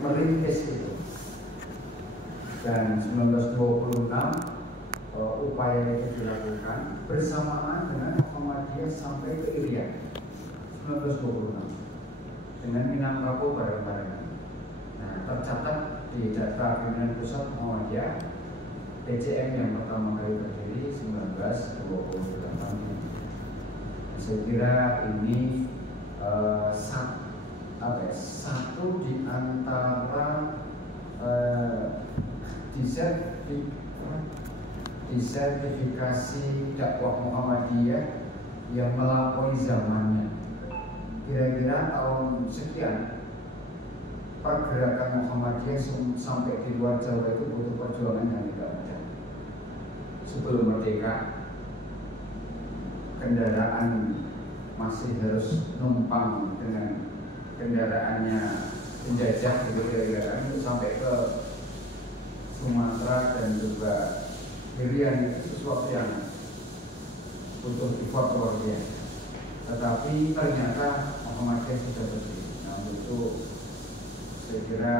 merintis itu. Dan 1926 upaya itu dilakukan bersamaan dengan Muhammadiyah sampai ke Irian 1926 dengan Minangkabau bareng-barengan. Nah, tercatat di data pimpinan pusat Muhammadiyah PCM yang pertama kali berdiri 1928. Saya kira ini satu di antara disertifikasi dakwah Muhammadiyah yang melampaui zamannya. Kira-kira tahun sekian pergerakan Muhammadiyah sampai di luar Jawa itu butuh perjuangan yang tidak mudah. Sebelum merdeka, kendaraan masih harus numpang dengan kendaraannya penjajah gitu kira-kira itu sampai ke Sumatera dan juga Irian itu sesuatu yang butuh effort luar biasa. Tetapi ternyata Muhammadiyah sudah berdiri. Nah itu saya kira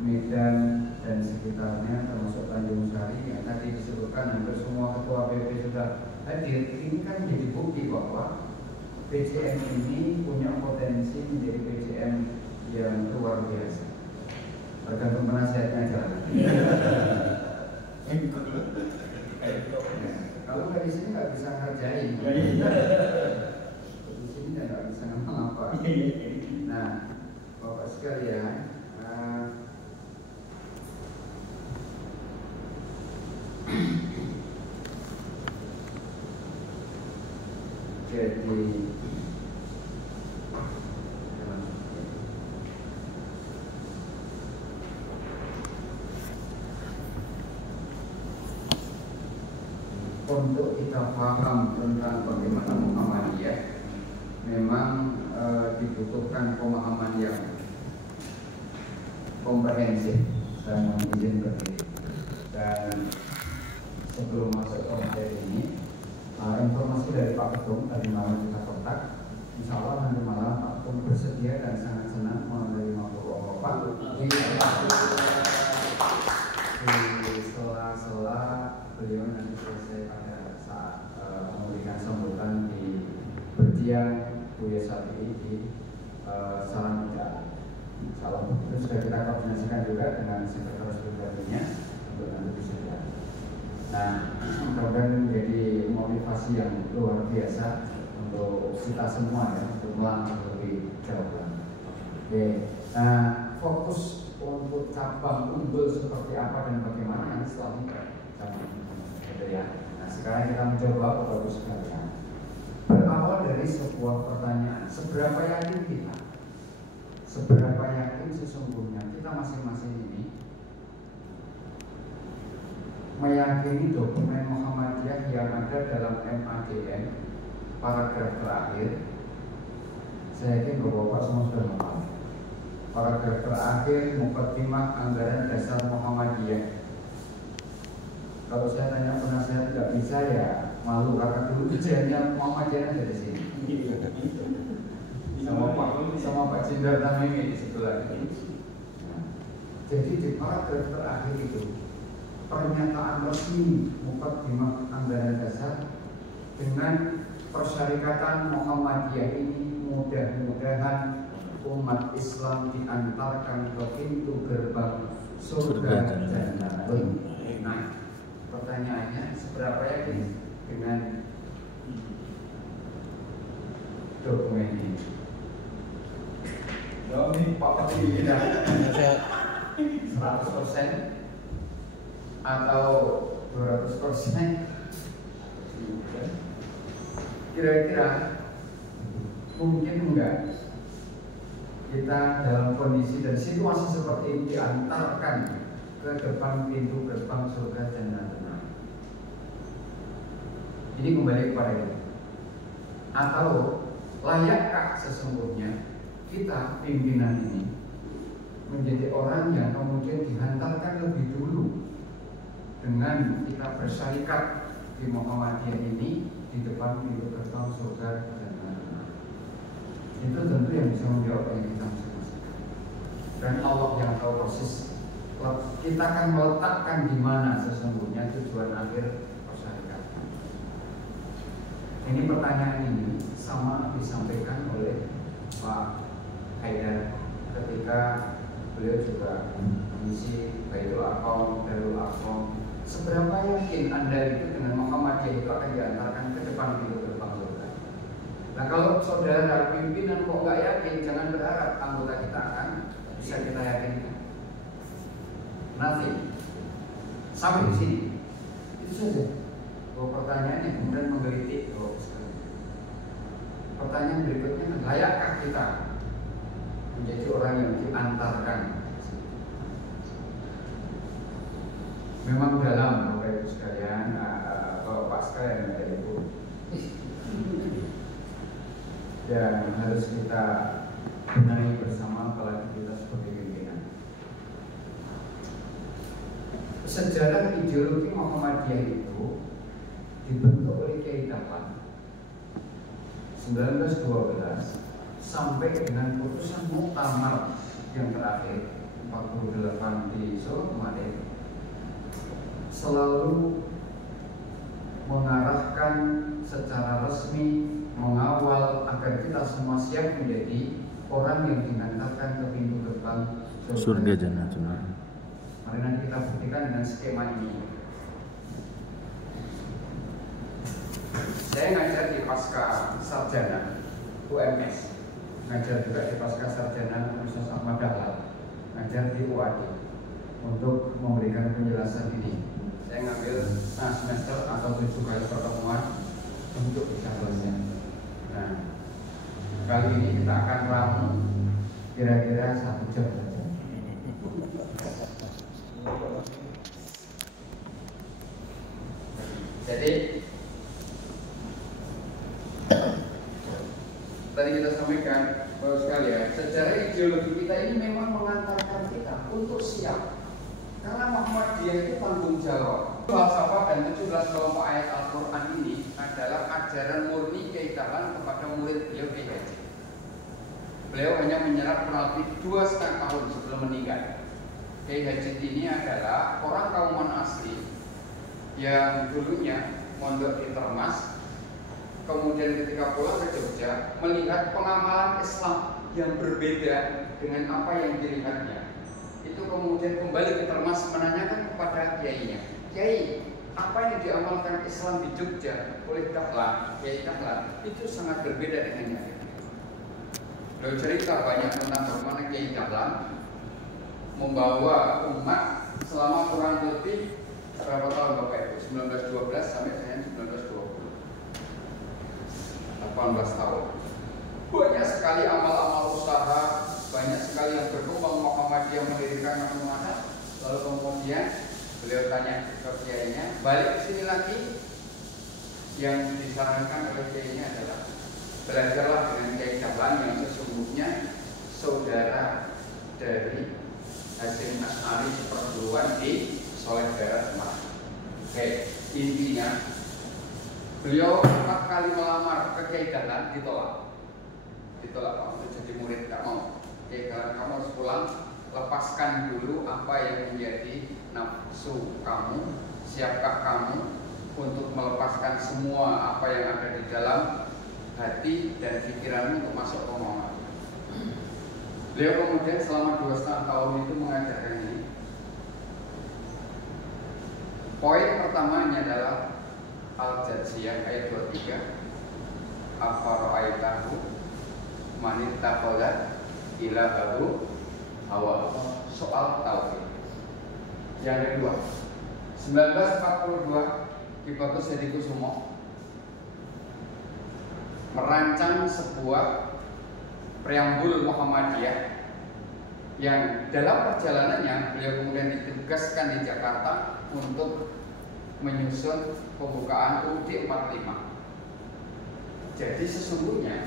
Medan dan sekitarnya termasuk Tanjung Sari yang tadi disebutkan hampir semua ketua PP sudah hadir. Ini kan jadi bukti bahwa PCM ini punya potensi menjadi PCM yang luar biasa. Tergantung penasihatnya aja. Kalau nggak di sini nggak bisa ngerjain. Di sini nggak bisa ngapa-ngapa. Nah, Bapak sekalian, jadi untuk kita paham tentang bagaimana Muhammadiyah memang dibutuhkan pemahaman yang komprehensif. Saya mohon izin berdiri. Dan sebelum masuk ke materi ini, informasi dari Pak Ketum tadi malam kita kontak. Insya Allah nanti malam Pak Ketum bersedia dan sangat senang menerima Bapak di sela-sela beliau nanti selesai pada saat memberikan sambutan di berdiam Buya Syafi'i di Salam Ida. Salam itu sudah kita koordinasikan juga dengan sekretaris pribadinya untuk nanti disediakan. Nah, mudah-mudahan menjadi motivasi yang luar biasa untuk kita semua ya, untuk melangkah lebih jauh. Oke, nah fokus untuk cabang unggul seperti apa dan bagaimana nanti setelah ini gitu ya. Nah sekarang kita mencoba Bapak Ibu sekalian berawal dari sebuah pertanyaan, seberapa yakin kita, seberapa yakin sesungguhnya kita masing-masing ini meyakini dokumen Muhammadiyah yang ada dalam MADN paragraf terakhir. Saya yakin Bapak semua sudah hafal. Paragraf terakhir Muqaddimah Anggaran Dasar Muhammadiyah. Kalau saya tanya penasihat tidak bisa ya malu karena dulu ujiannya Muhammadiyah ada di sini. Sama Pak Jindar Tamimi di sebelah ini. Nah, jadi di paragraf terakhir itu pernyataan resmi Muqaddimah Anggaran Dasar dengan persyarikatan Muhammadiyah ini mudah-mudahan umat Islam diantarkan ke pintu gerbang surga jannah. Nah, pertanyaannya seberapa yakin dengan dokumen ini? Jawab nih Pak Patri, 100% atau 200%? Kira-kira mungkin enggak kita dalam kondisi dan situasi seperti ini diantarkan ke depan pintu gerbang surga jannah. Ini kembali kepada kita. Atau layakkah sesungguhnya kita pimpinan ini menjadi orang yang kemudian dihantarkan lebih dulu dengan kita bersyarikat di Muhammadiyah ini di depan pintu gerbang surga jannah. Itu tentu yang bisa menjawab yang kita masing-masing. dan Allah yang tahu persis kita akan meletakkan di mana sesungguhnya tujuan akhir persyarikatan. Ini pertanyaan ini sama disampaikan oleh Pak Haidar ketika beliau juga mengisi Baitul Aqam, Darul Aqam. Seberapa yakin Anda itu dengan Muhammadiyah itu akan diantarkan ke depan pintu gerbang surga? Nah, kalau saudara pimpinan kok nggak yakin, jangan berharap anggota kita akan bisa kita yakinkan. Nanti sampai di sini itu saja. Pertanyaan yang kemudian menggelitik. Pertanyaan berikutnya, layakkah kita menjadi orang yang diantarkan? Memang dalam Bapak Ibu sekalian, Bapak sekalian Bapak Ibu, dan harus kita benahi bersama apalagi kita sebagai pimpinan. Sejarah ideologi Muhammadiyah itu dibentuk oleh Kiai Dahlan 1912 sampai dengan putusan Muktamar yang terakhir 48 di Solo kemarin, selalu mengarahkan secara resmi, mengawal agar kita semua siap menjadi orang yang diantarkan ke pintu gerbang surga Jannatul Ma'wa. Mari nanti kita buktikan dengan skema ini. Saya ngajar di pasca sarjana UMS, ngajar juga di pasca sarjana Universitas Ahmad Dahlan, ngajar di UAD untuk memberikan penjelasan ini. Saya ngambil semester atau 7 kali pertemuan untuk bisa selesai. Nah, kali ini kita akan ramu kira-kira 1 jam saja. Jadi tadi kita sampaikan bahwa sekalian, secara ideologi kita ini memang mengantarkan kita untuk siap. Karena Muhammadiyah itu tanggung jawab. Falsafah dan 17 kelompok ayat Al-Quran ini adalah ajaran murni Kiai Dahlan kepada murid beliau Kiai Haji. Beliau hanya menyerap kurang lebih 2,5 tahun sebelum meninggal. Kiai Haji ini adalah orang Kauman asli yang dulunya mondok di Termas, kemudian ketika pulang ke Jogja melihat pengamalan Islam yang berbeda dengan apa yang dilihatnya. Itu kemudian kembali ke Termas menanyakan kepada kiainya, Kiai, apa yang diamalkan Islam di Jogja oleh Dahlan, Kiai Dahlan, itu sangat berbeda dengan yang lain. Beliau cerita banyak tentang bagaimana Kiai Dahlan membawa umat selama kurang lebih berapa tahun Bapak Ibu? 1912 sampai dengan 1920, 18 tahun. Banyak sekali amal-amal usaha, banyak sekali yang berkembang. Muhammadiyah mendirikan mana-mana. Lalu kemudian beliau tanya ke kiainya, balik ke sini lagi. Yang disarankan oleh kiainya adalah belajarlah dengan Kiai Dahlan yang sesungguhnya saudara dari Hasyim Asy'ari seperguruan di Soleh Barat Semarang. Oke, intinya beliau 4 kali melamar ke Kiai Dahlan, ditolak. Kamu jadi murid, gak mau. Kiai Dahlan, kamu harus pulang, lepaskan dulu apa yang menjadi nafsu kamu. Siapkah kamu untuk melepaskan semua apa yang ada di dalam hati dan pikiranmu untuk masuk ke Muhammad? Beliau kemudian selama 2,5 tahun itu mengajarkan ini. Poin pertamanya adalah Al-Jatsiyah ayat 23. Afara'aitahu manittakhadha ilahahu hawa. Soal tauhid. Yang kedua, 1942 Kibatus Hadikusumo merancang sebuah preambul Muhammadiyah yang dalam perjalanannya beliau kemudian ditugaskan di Jakarta untuk menyusun pembukaan UUD 45. Jadi sesungguhnya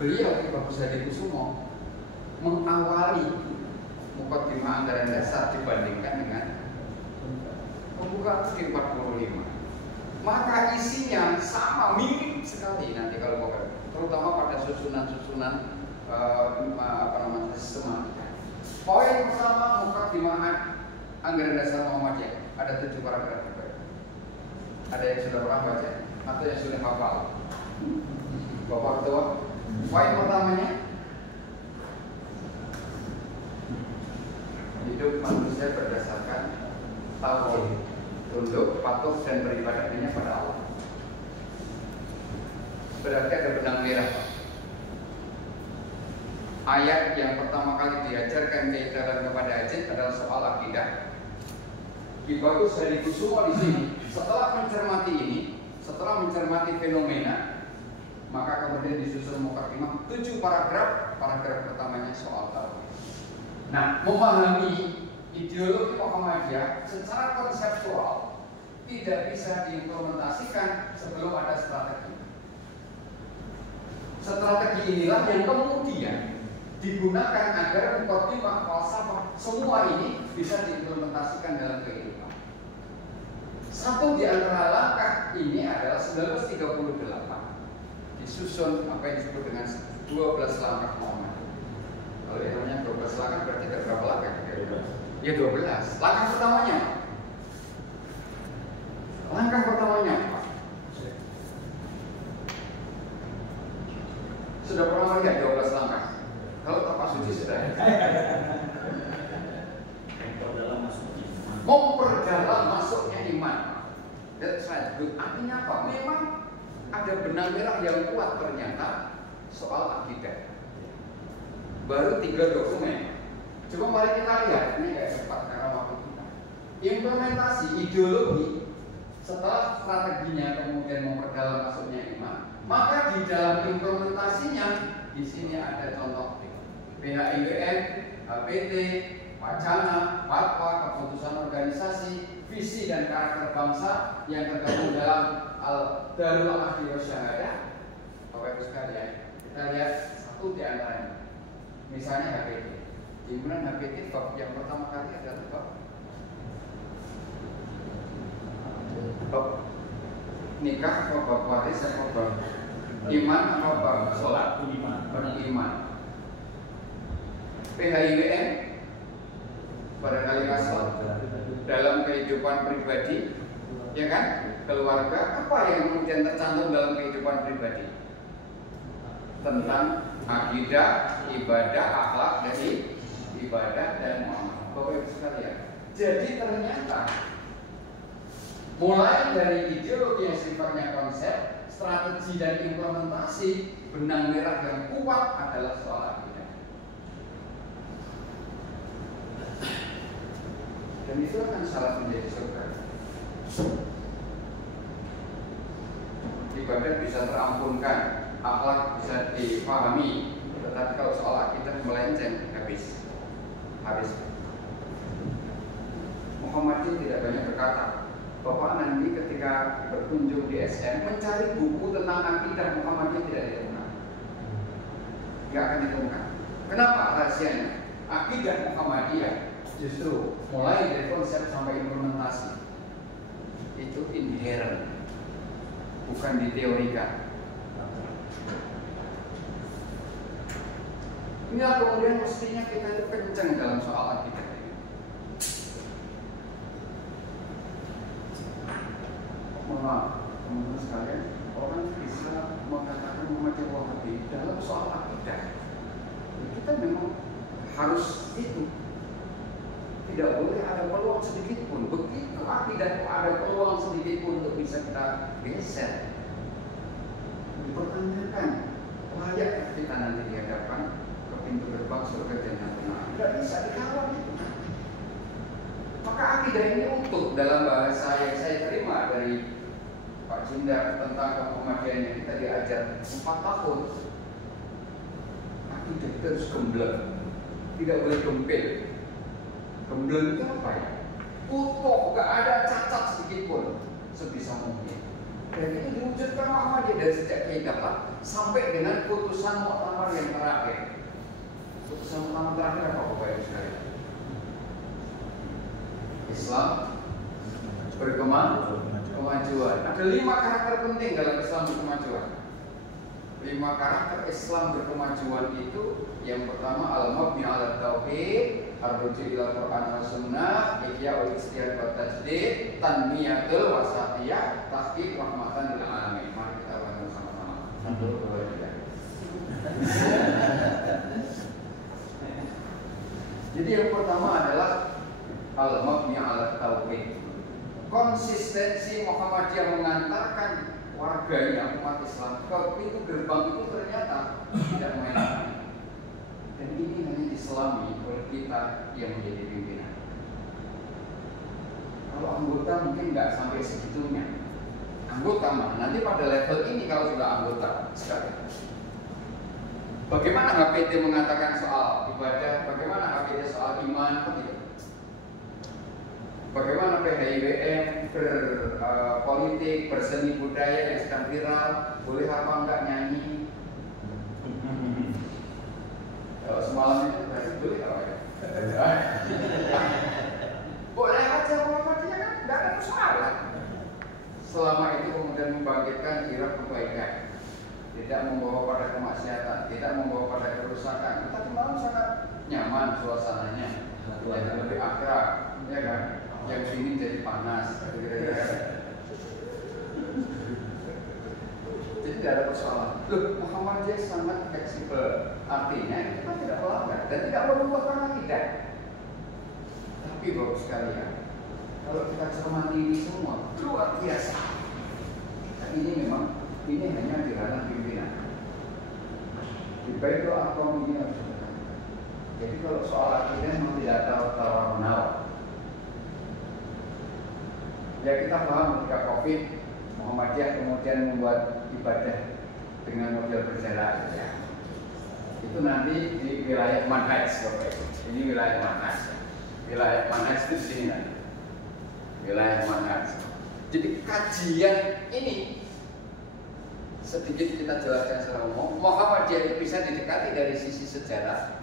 beliau Kibatus Hadikusumo mengawali Muqaddimah anggaran dasar dibandingkan dengan pembukaan UUD 45. Maka isinya sama, mirip sekali nanti kalau terutama pada susunan-susunan sistematika. Poin pertama, Muqaddimah Anggaran Dasar Muhammadiyah. Ada 7 paragraf. Ada yang sudah pernah baca atau yang sudah hafal? Bapak Ketua. Poin pertamanya, hidup manusia berdasarkan tauhid, tunduk, patuh dan beribadah hanya pada Allah. Berarti ada benang merah. Ayat yang pertama kali diajarkan keidaran kepada Ajin adalah soal akidah. Ki Bagus Hadikusumo di sini setelah mencermati ini, setelah mencermati fenomena, maka kemudian disusun Muqaddimah 7 paragraf. Paragraf pertamanya soal tauhid. Nah, memahami ideologi Muhammadiyah secara konseptual tidak bisa diimplementasikan sebelum ada strategi. Strategi inilah yang kemudian digunakan agar Muqaddimah falsafah semua ini bisa diimplementasikan dalam kehidupan. Satu di antara langkah ini adalah 1938 disusun apa yang disebut dengan 12 langkah Muhammadiyah. Kalau yang namanya 12 langkah berarti ada berapa langkah? Ya 12. Langkah pertamanya. Langkah pertamanya apa? Sudah pernah melihat 12 langkah? Kalau Tapak Suci sudah. Memperdalam masuknya iman. That's right. Artinya apa? Memang ada benang merah yang kuat ternyata soal akidah. Baru 3 dokumen. Coba mari kita lihat. Ini nggak cepat karena waktu kita. Implementasi ideologi setelah strateginya kemudian memperdalam masuknya iman, maka di dalam implementasinya di sini ada contoh PHIWN, HPT, wacana, fatwa, keputusan organisasi, visi dan karakter bangsa yang tergabung dalam Darul Ahdi wa Syahadah. Bapak Ibu sekalian, kita lihat satu di antaranya. Misalnya HPT. Himpunan HPT bab yang pertama kali adalah bab nikah atau bab waris atau bab iman atau bab sholat? Beriman. PHIWN barangkali asal dalam kehidupan pribadi, ya kan? Keluarga, apa yang kemudian tercantum dalam kehidupan pribadi? Tentang akidah, ibadah, akhlak dari ibadah dan muamalah. Bapak Ibu sekalian, jadi ternyata mulai dari ideologi yang sifatnya konsep, strategi dan implementasi, benang merah yang kuat adalah soal akidah. Dan itu akan syarat menjadi surga. Ibadah bisa terampunkan, akhlak bisa dipahami, tetapi kalau soal akidah melenceng, habis. Muhammadiyah tidak banyak berkata. Bapak nanti ketika berkunjung di SM mencari buku tentang akidah Muhammadiyah tidak ditemukan. Tidak akan ditemukan. Kenapa rahasianya? Akidah Muhammadiyah justru mulai dari konsep sampai implementasi itu inherent, bukan diteorikan. Inilah kemudian mestinya kita itu kencang dalam soal akidah. Maaf, teman-teman sekalian, orang bisa mengatakan Muhammadiyah Wahabi dalam soal akidah. Kita memang harus itu. Tidak boleh ada peluang sedikit pun. Begitu akidah ada peluang sedikit pun untuk bisa kita geser. Dipertanyakan, layak kita nanti dihadapkan ke pintu gerbang surga Jannah. Tidak bisa dikawal itu. Maka akidah ini utuh dalam bahasa yang saya terima dari Pak Jindar tentang Muhammadiyah yang kita diajar 4 tahun. Akidah kita harus gembleng, tidak boleh gempil. Gembleng itu apa ya? Utuh, gak ada cacat sedikit pun sebisa mungkin. Dan itu diwujudkan Muhammadiyah dari sejak kehidupan sampai dengan putusan muktamar yang terakhir. Putusan muktamar terakhir apa Bapak Ibu sekalian? Islam berkemajuan. Ada 5 karakter penting dalam Islam berkemajuan. 5 karakter Islam berkemajuan itu Yang pertama al-mabni 'ala tauhid, ar-ruju' ila Qur'an wa sunnah, ihya wal istiyad wa tajdid, tanmiyatul wasatiyah, tahqiq rahmatan lil alamin. Mari kita bangun sama-sama. 1, 2, 3. Jadi yang pertama adalah al-mabni 'ala tauhid. Konsistensi Muhammadiyah mengantarkan warganya umat Islam ke pintu gerbang itu ternyata tidak main-main. Dan ini hanya diselami oleh kita yang menjadi pimpinan. Kalau anggota mungkin nggak sampai segitunya. Anggota mah nanti pada level ini kalau sudah anggota sekali. Bagaimana HPT mengatakan soal ibadah? Bagaimana HPT soal iman? Bagaimana PHIWM berpolitik, berseni budaya yang sedang viral, boleh apa enggak nyanyi? Kalau semalam itu berarti boleh apa ya? Boleh aja, dia kan enggak ada masalah. Selama itu kemudian membangkitkan irah kebaikan, tidak membawa pada kemaksiatan, tidak membawa pada kerusakan. Tadi malam sangat nyaman suasananya, yang lebih akrab, ya kan? Yang dingin jadi panas, kira-kira. Jadi tidak ada persoalan. Loh, Muhammadiyah sangat fleksibel. Artinya kita tidak melanggar dan tidak melupakan akidah. Tapi Bapak sekalian, kalau kita cermati ini semua luar biasa. Dan ini memang hanya di ranah pimpinan. Di baik doa kaum ini harus ditekan. Jadi kalau soal akidah memang tidak tahu menawar. Ya kita paham ketika COVID, Muhammadiyah kemudian membuat ibadah dengan model berjarak ya. Itu nanti di wilayah manhaj, ini wilayah manhaj. Wilayah manhaj itu di sini nanti. Wilayah manhaj. Jadi kajian ini sedikit kita jelaskan secara umum. Muhammadiyah itu bisa didekati dari sisi sejarah,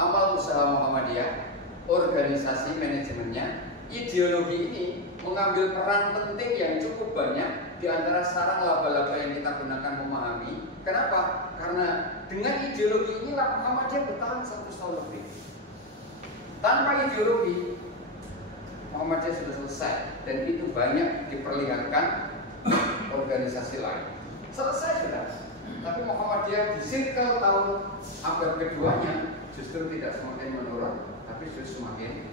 amal usaha Muhammadiyah, organisasi manajemennya, ideologi ini mengambil peran penting yang cukup banyak di antara sarang laba-laba yang kita gunakan memahami. Kenapa? Karena dengan ideologi inilah Muhammadiyah bertahan 100 tahun lebih. Tanpa ideologi, Muhammadiyah sudah selesai dan itu banyak diperlihatkan organisasi lain. Selesai sudah. Tapi Muhammadiyah di circle tahun abad keduanya justru tidak semakin menurun, tapi justru semakin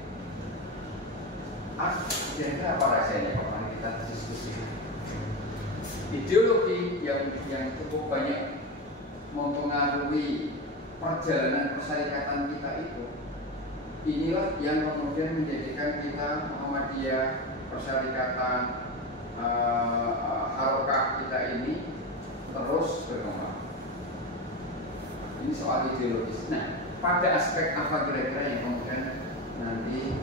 kira-kira apa rasanya kalau kita diskusi ideologi yang cukup banyak mempengaruhi perjalanan persyarikatan kita itu, inilah yang kemudian menjadikan kita Muhammadiyah, persyarikatan, harokah kita ini terus berkembang. Ini soal ideologis. Nah, pada aspek apa kira-kira yang kemudian nanti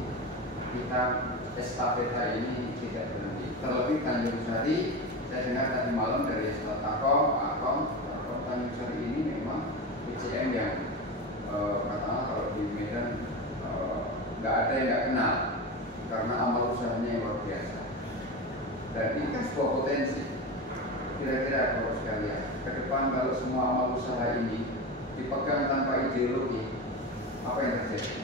kita estafeta ini tidak berhenti. Terlebih Tanjung Sari, saya dengar tadi malam dari Ustaz Takom, Tanjung Sari ini memang PCM yang katakanlah kalau di Medan nggak ada yang nggak kenal karena amal usahanya yang luar biasa. Dan ini kan sebuah potensi. Kira-kira kalau sekalian, ke depan kalau semua amal usaha ini dipegang tanpa ideologi, apa yang terjadi?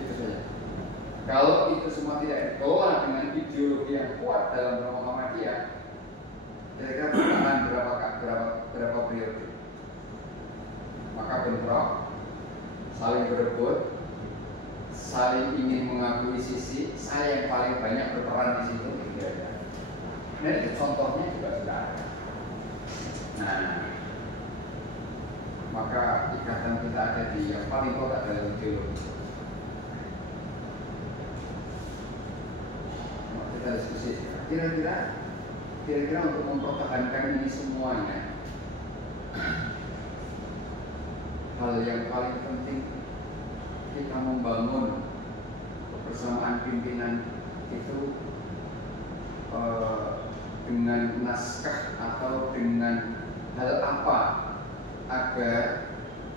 Itu saja. Kalau itu semua tidak dikelola dengan ideologi yang kuat dalam Muhammadiyah, kira-kira bertahan berapa periode? Maka bentrok, saling berebut, saling ingin mengakui sisi saya yang paling banyak berperan di situ, kira-kira. Nah itu contohnya juga sudah ada. Nah, maka ikatan kita ada di yang paling kuat adalah ideologi. Kita diskusi kira-kira untuk mempertahankan ini semuanya, hal yang paling penting kita membangun kebersamaan pimpinan itu dengan naskah atau dengan hal apa agar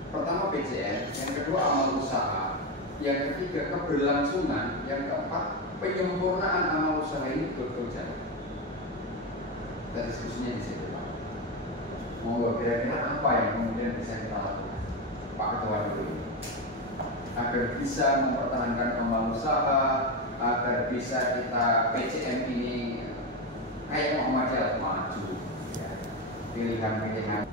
pertama PCN, yang kedua amal usaha, yang ketiga keberlangsungan, yang keempat penyempurnaan amal usaha ini betul-betul jalan. Kita diskusinya di situ Pak. Mau kira-kira apa yang kemudian bisa kita lakukan? Pak Ketua dulu, agar bisa mempertahankan kembang usaha, agar bisa kita PCM ini kayak Muhammadiyah maju, ya. Pilihan-pilihan.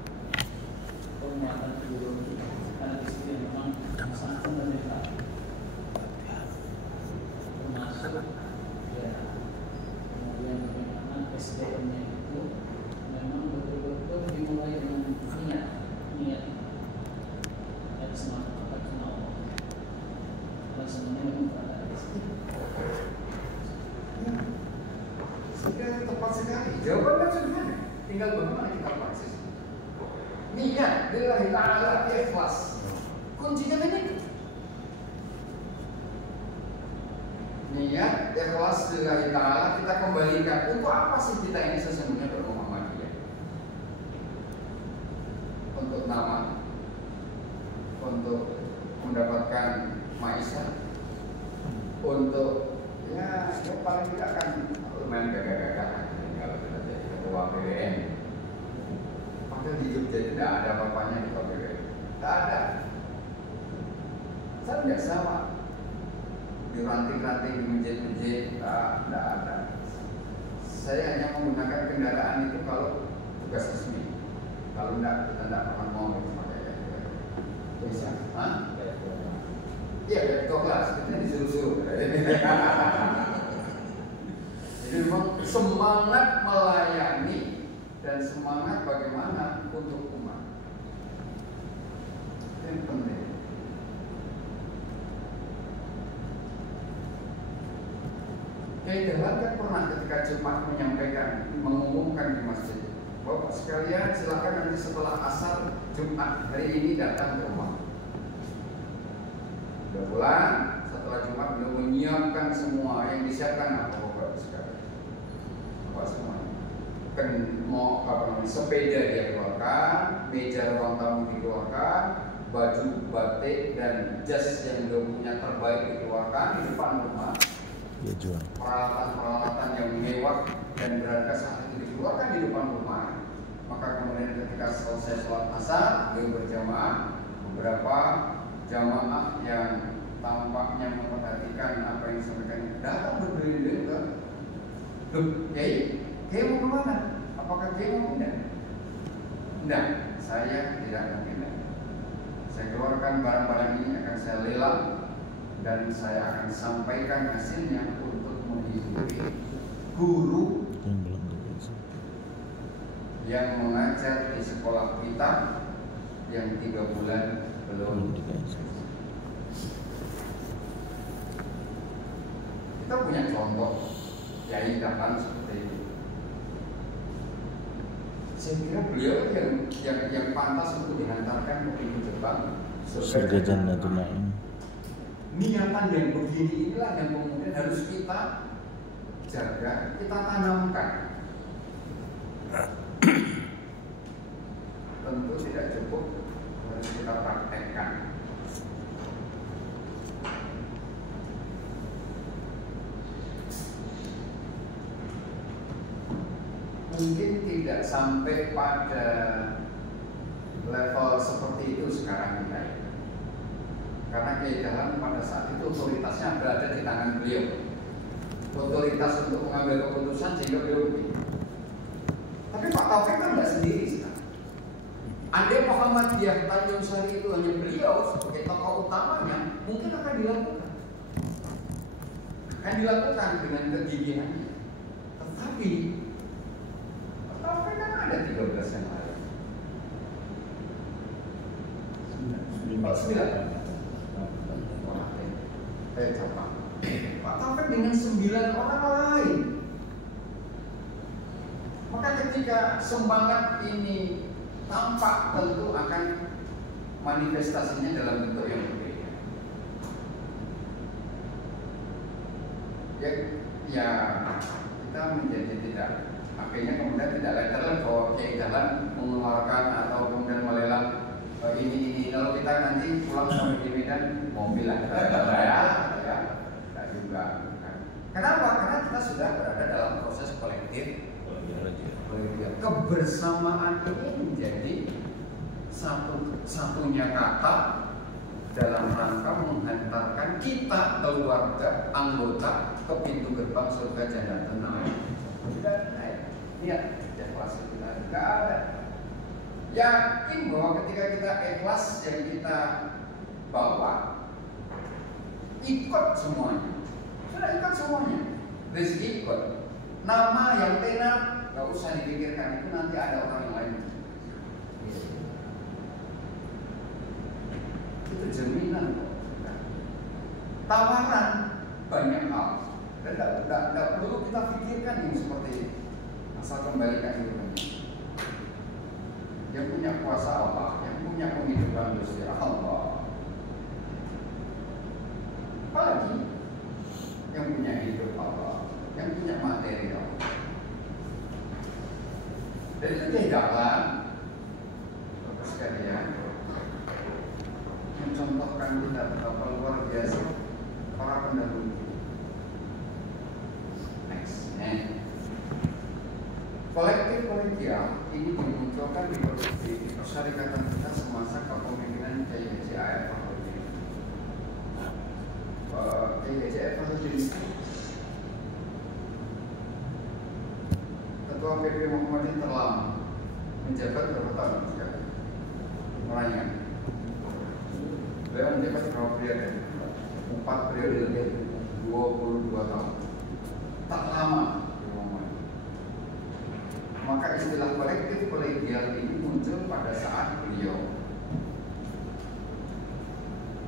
Penguatan ideologi karena di sini memang sangat fundamental, termasuk ya kemudian bagaimana SDM-nya itu memang betul-betul dimulai dengan niat dan semangat Allah. Kalau semuanya memang pada Sudah tepat sekali. Jawabannya sederhana. Tinggal bagaimana kita praksis. Niat lillahi ta'ala, ikhlas. Kuncinya ini. Niat ikhlas lillahi ta'ala kita kembalikan. Untuk apa sih kita ini sesungguhnya bermuhammadiyah? Untuk nama, untuk mendapatkan maisha, untuk ya paling tidak kan lumayan gagah-gagahan kalau kita jadi ketua PWN. Padahal di Jogja tidak ada apa-apanya di PWN, tidak ada. Saya tidak sama di ranting-ranting di masjid-masjid, tidak ada. Saya hanya menggunakan kendaraan itu kalau tugas resmi. Kalau tidak, kita tidak pernah mau pakainya. Bisa? Hah? Iya, ya, kelas, kita disuruh-suruh. Jadi memang semangat melayani dan semangat bagaimana untuk umat. Itu yang penting. Kiai Dahlan kan pernah ketika Jumat menyampaikan, mengumumkan di masjid, Bapak sekalian silakan nanti setelah asar Jumat hari ini datang ke rumah. Sudah pulang, setelah Jumat beliau menyiapkan semua yang disiapkan apa Bapak sekalian. Bapak semuanya. Kan mau apa namanya, sepeda dia keluarkan, meja ruang tamu dikeluarkan, baju batik dan jas yang beliau punya terbaik dikeluarkan di depan rumah. Peralatan-peralatan yang mewah dan berharga saat itu dikeluarkan di depan rumah. Maka kemudian ketika selesai sholat asar, beliau berjamaah. Beberapa jamaah yang tampaknya memperhatikan apa yang disampaikan datang berdiri-diri ke Kiai mau kemana? Apakah Kiai mau pindah? Tidak, saya tidak mau pindah. Saya keluarkan barang-barang ini akan saya lelang dan saya akan sampaikan hasilnya untuk menghidupi guru yang mengajar di sekolah kita yang 3 bulan belum. Kita punya contoh Kiai Dahlan seperti itu. Saya kira beliau yang pantas untuk dihantarkan ke pintu gerbang surga Jannatul Na'im. Niatan yang begini inilah yang kemudian harus kita jaga, kita tanamkan. Tentu tidak cukup, harus kita praktekkan. Mungkin tidak sampai pada level seperti itu sekarang kita. Karena Kiai Dahlan pada saat itu otoritasnya berada di tangan beliau. Otoritas untuk mengambil keputusan sehingga beliau begini. Tapi Pak Taufik kan tidak sendiri sekarang. Andai Muhammadiyah Tanjungsari itu hanya beliau sebagai tokoh utamanya, mungkin akan dilakukan. Akan dilakukan dengan kegigihannya. Tetapi Pak Taufik kan ada 13 yang lain. 9. Pak Taufik dengan 9 orang lain. Maka ketika semangat ini tampak, tentu akan manifestasinya dalam bentuk yang berbeda. Ya kita menjadi tidak, akhirnya kemudian tidak letterland bahwa Kiai Dahlan mengeluarkan atau kemudian melelang ini. Kalau kita nanti pulang sampai di Medan, mobil lah ya, tidak juga. Kenapa? Karena kita sudah berada dalam proses kolektif. Kebersamaan ini menjadi satu-satunya kata dalam rangka menghantarkan kita keluarga anggota ke pintu gerbang surga Jannatul Na'im. Tidak ada. Lihat ikhlas kita tidak ada. Yakin bahwa ketika kita ikhlas yang kita bawa ikut semuanya. Sudah ikut semuanya. Rezeki ikut. Nama yang tenar nggak usah dipikirkan, itu nanti ada orang yang lain. Itu jaminan kok. Tawaran banyak hal. Dan tidak perlu kita pikirkan yang seperti ini. Asal kembalikan ilmunya. Yang punya kuasa Allah, yang punya penghidupan Gusti Allah. Apalagi yang punya hidup Allah, yang punya materi Allah. Dan itu tidaklah Bapak sekalian mencontohkan kita betapa luar biasa para pendahulu. Next. Kolektif kolegial ini dimunculkan di persyarikatan kita semasa kepemimpinan Kiai Haji A.F. Fakhrudin. Kiai Haji A.F. Fakhrudin Ketua PP Muhammadiyah terlama, menjabat berapa tahun sekarang? Melayani. Beliau menjabat berapa periode? 4 periode lebih, 22 tahun. Tak lama. Maka istilah kolektif kolegial ini muncul pada saat beliau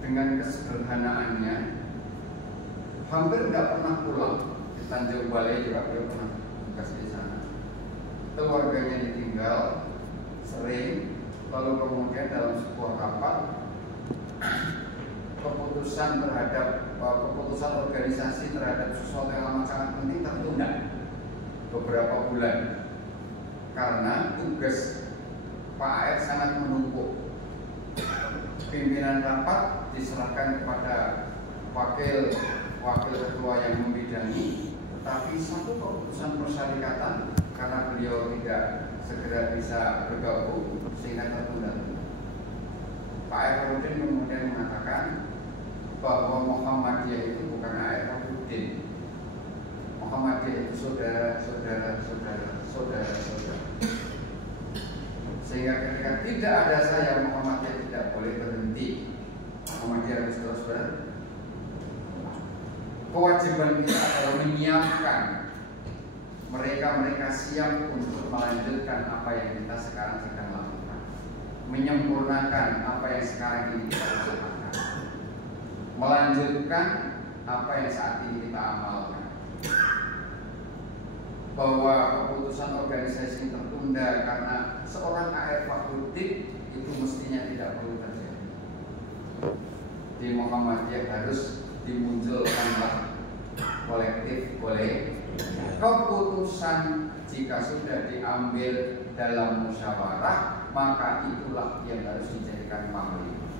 dengan kesederhanaannya hampir tidak pernah pulang di Tanjung Balai, juga beliau pernah tugas di sana. Keluarganya ditinggal sering, lalu kemudian dalam sebuah rapat keputusan organisasi terhadap sesuatu yang amat sangat penting tertunda beberapa bulan. Karena tugas Pak A.F. sangat menumpuk. Pimpinan rapat diserahkan kepada wakil ketua yang membidangi, tetapi satu keputusan persyarikatan karena beliau tidak segera bisa bergabung sehingga tertunda. Pak A.F. Fakhrudin kemudian mengatakan bahwa Muhammadiyah itu bukan A.F. Fakhrudin. Muhammadiyah itu saudara. Sehingga ketika tidak ada saya, Muhammadiyah tidak boleh berhenti. Muhammadiyah harus terus berhenti. Kewajiban kita adalah menyiapkan mereka siap untuk melanjutkan apa yang kita sekarang sedang lakukan, menyempurnakan apa yang sekarang ini kita usahakan, melanjutkan apa yang saat ini kita amalkan. Bahwa keputusan organisasi tertunda karena seorang A.F. Fakhrudin itu mestinya tidak perlu terjadi. Di Muhammadiyah harus dimunculkanlah kolektif keputusan jika sudah diambil dalam musyawarah, maka itulah yang harus dijadikan panglima.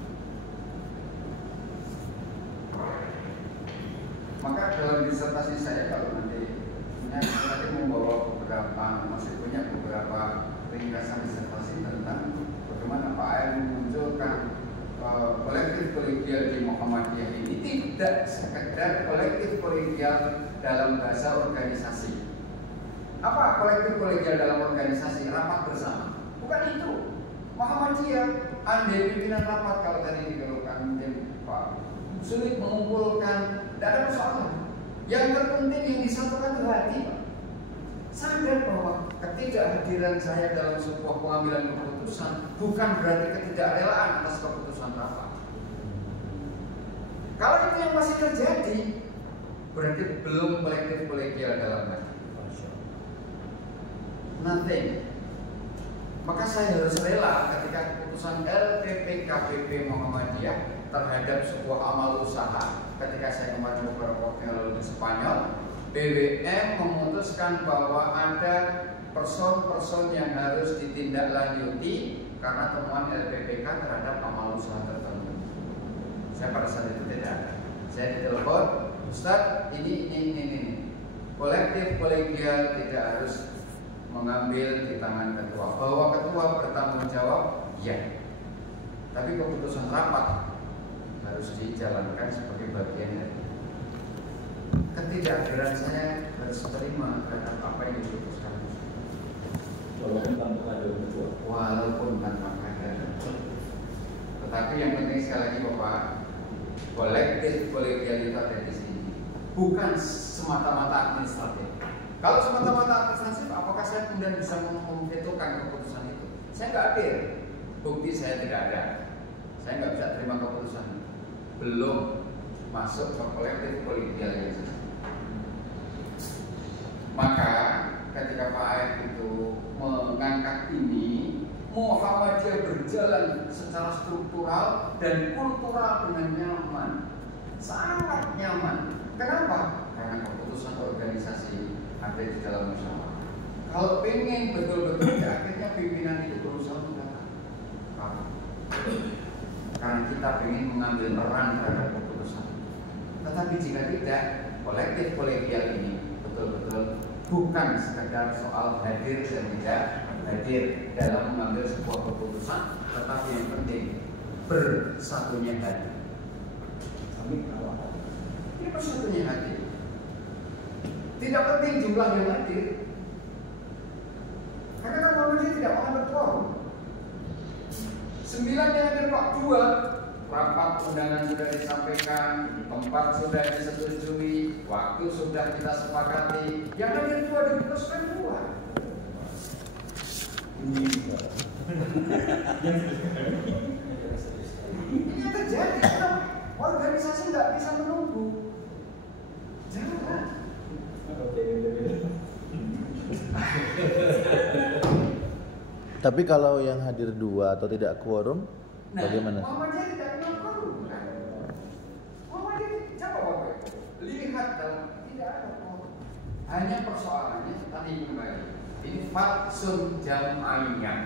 Maka dalam disertasi saya, kalau nanti membawa masih punya beberapa ringkasan disertasi tentang bagaimana Pak A.F. memunculkan kolektif kolegial di Muhammadiyah ini tidak sekedar kolektif kolegial dalam bahasa organisasi. Apa kolektif kolegial dalam organisasi? Rapat bersama. Bukan itu. Muhammadiyah, andai pimpinan rapat kalau tadi dikeluhkan Pak sulit mengumpulkan, tidak ada persoalan. Yang terpenting yang disatukan itu hati, Pak. Sadar bahwa ketidakhadiran saya dalam sebuah pengambilan keputusan bukan berarti ketidakrelaan atas keputusan rapat. Kalau itu yang masih terjadi, berarti belum kolektif kolegial dalam hati. Nothing. Maka saya harus rela ketika keputusan LPPKPP Muhammadiyah terhadap sebuah amal usaha. Ketika saya kemarin beberapa waktu yang lalu di Spanyol, BWM memutuskan bahwa ada person-person yang harus ditindaklanjuti karena temuan LPPK terhadap amal usaha tertentu. Saya pada saat itu tidak ada. Saya ditelepon, Ustadz, ini. Kolektif kolegial tidak harus mengambil di tangan ketua. Bahwa ketua bertanggung jawab, ya. tapi keputusan rapat harus dijalankan sebagai bagian dari ketidakhadiran saya harus terima terhadap apa yang diputuskan. Walaupun tanpa kader ketua. Walaupun tanpa kader. Tetapi yang penting sekali lagi Bapak, kolektif kolegialitas ada di sini. Bukan semata-mata administratif. Kalau semata-mata administratif, apakah saya kemudian bisa memvetokan keputusan itu? Saya nggak hadir. Bukti saya tidak ada. Saya nggak bisa terima keputusan itu. Belum masuk ke kolektif kolegialitas. Maka ketika Pak Aep itu mengangkat ini, Muhammadiyah berjalan secara struktural dan kultural dengan nyaman, sangat nyaman. Kenapa? Karena keputusan organisasi ada di dalam musyawarah. Kalau pengen betul-betul, ya akhirnya pimpinan itu berusaha mendatang. Karena kita pengen mengambil peran terhadap keputusan. Tetapi jika tidak, kolektif kolegial ini betul-betul bukan sekedar soal hadir dan tidak hadir dalam mengambil sebuah keputusan, tetapi yang penting bersatunya hati. Kami awal. Ini bersatunya hati. Tidak penting jumlah yang hadir, karena kan Muhammadiyah tidak mengambil quorum. 9 yang hadir kok 2. Rapat undangan sudah disampaikan, tempat sudah disetujui, waktu sudah kita sepakati. Yang hadir 2 diputuskan 2. Ini yang terjadi. Kenapa? Organisasi nggak bisa menunggu. Jangan. Tapi kalau yang hadir 2 atau tidak quorum, bagaimana? Muhammadiyah tidak kenal quorum. Muhammadiyah coba Bapak lihat dalam tidak ada quorum. Hanya persoalannya tadi kembali. Ini fatsun jam'iyah.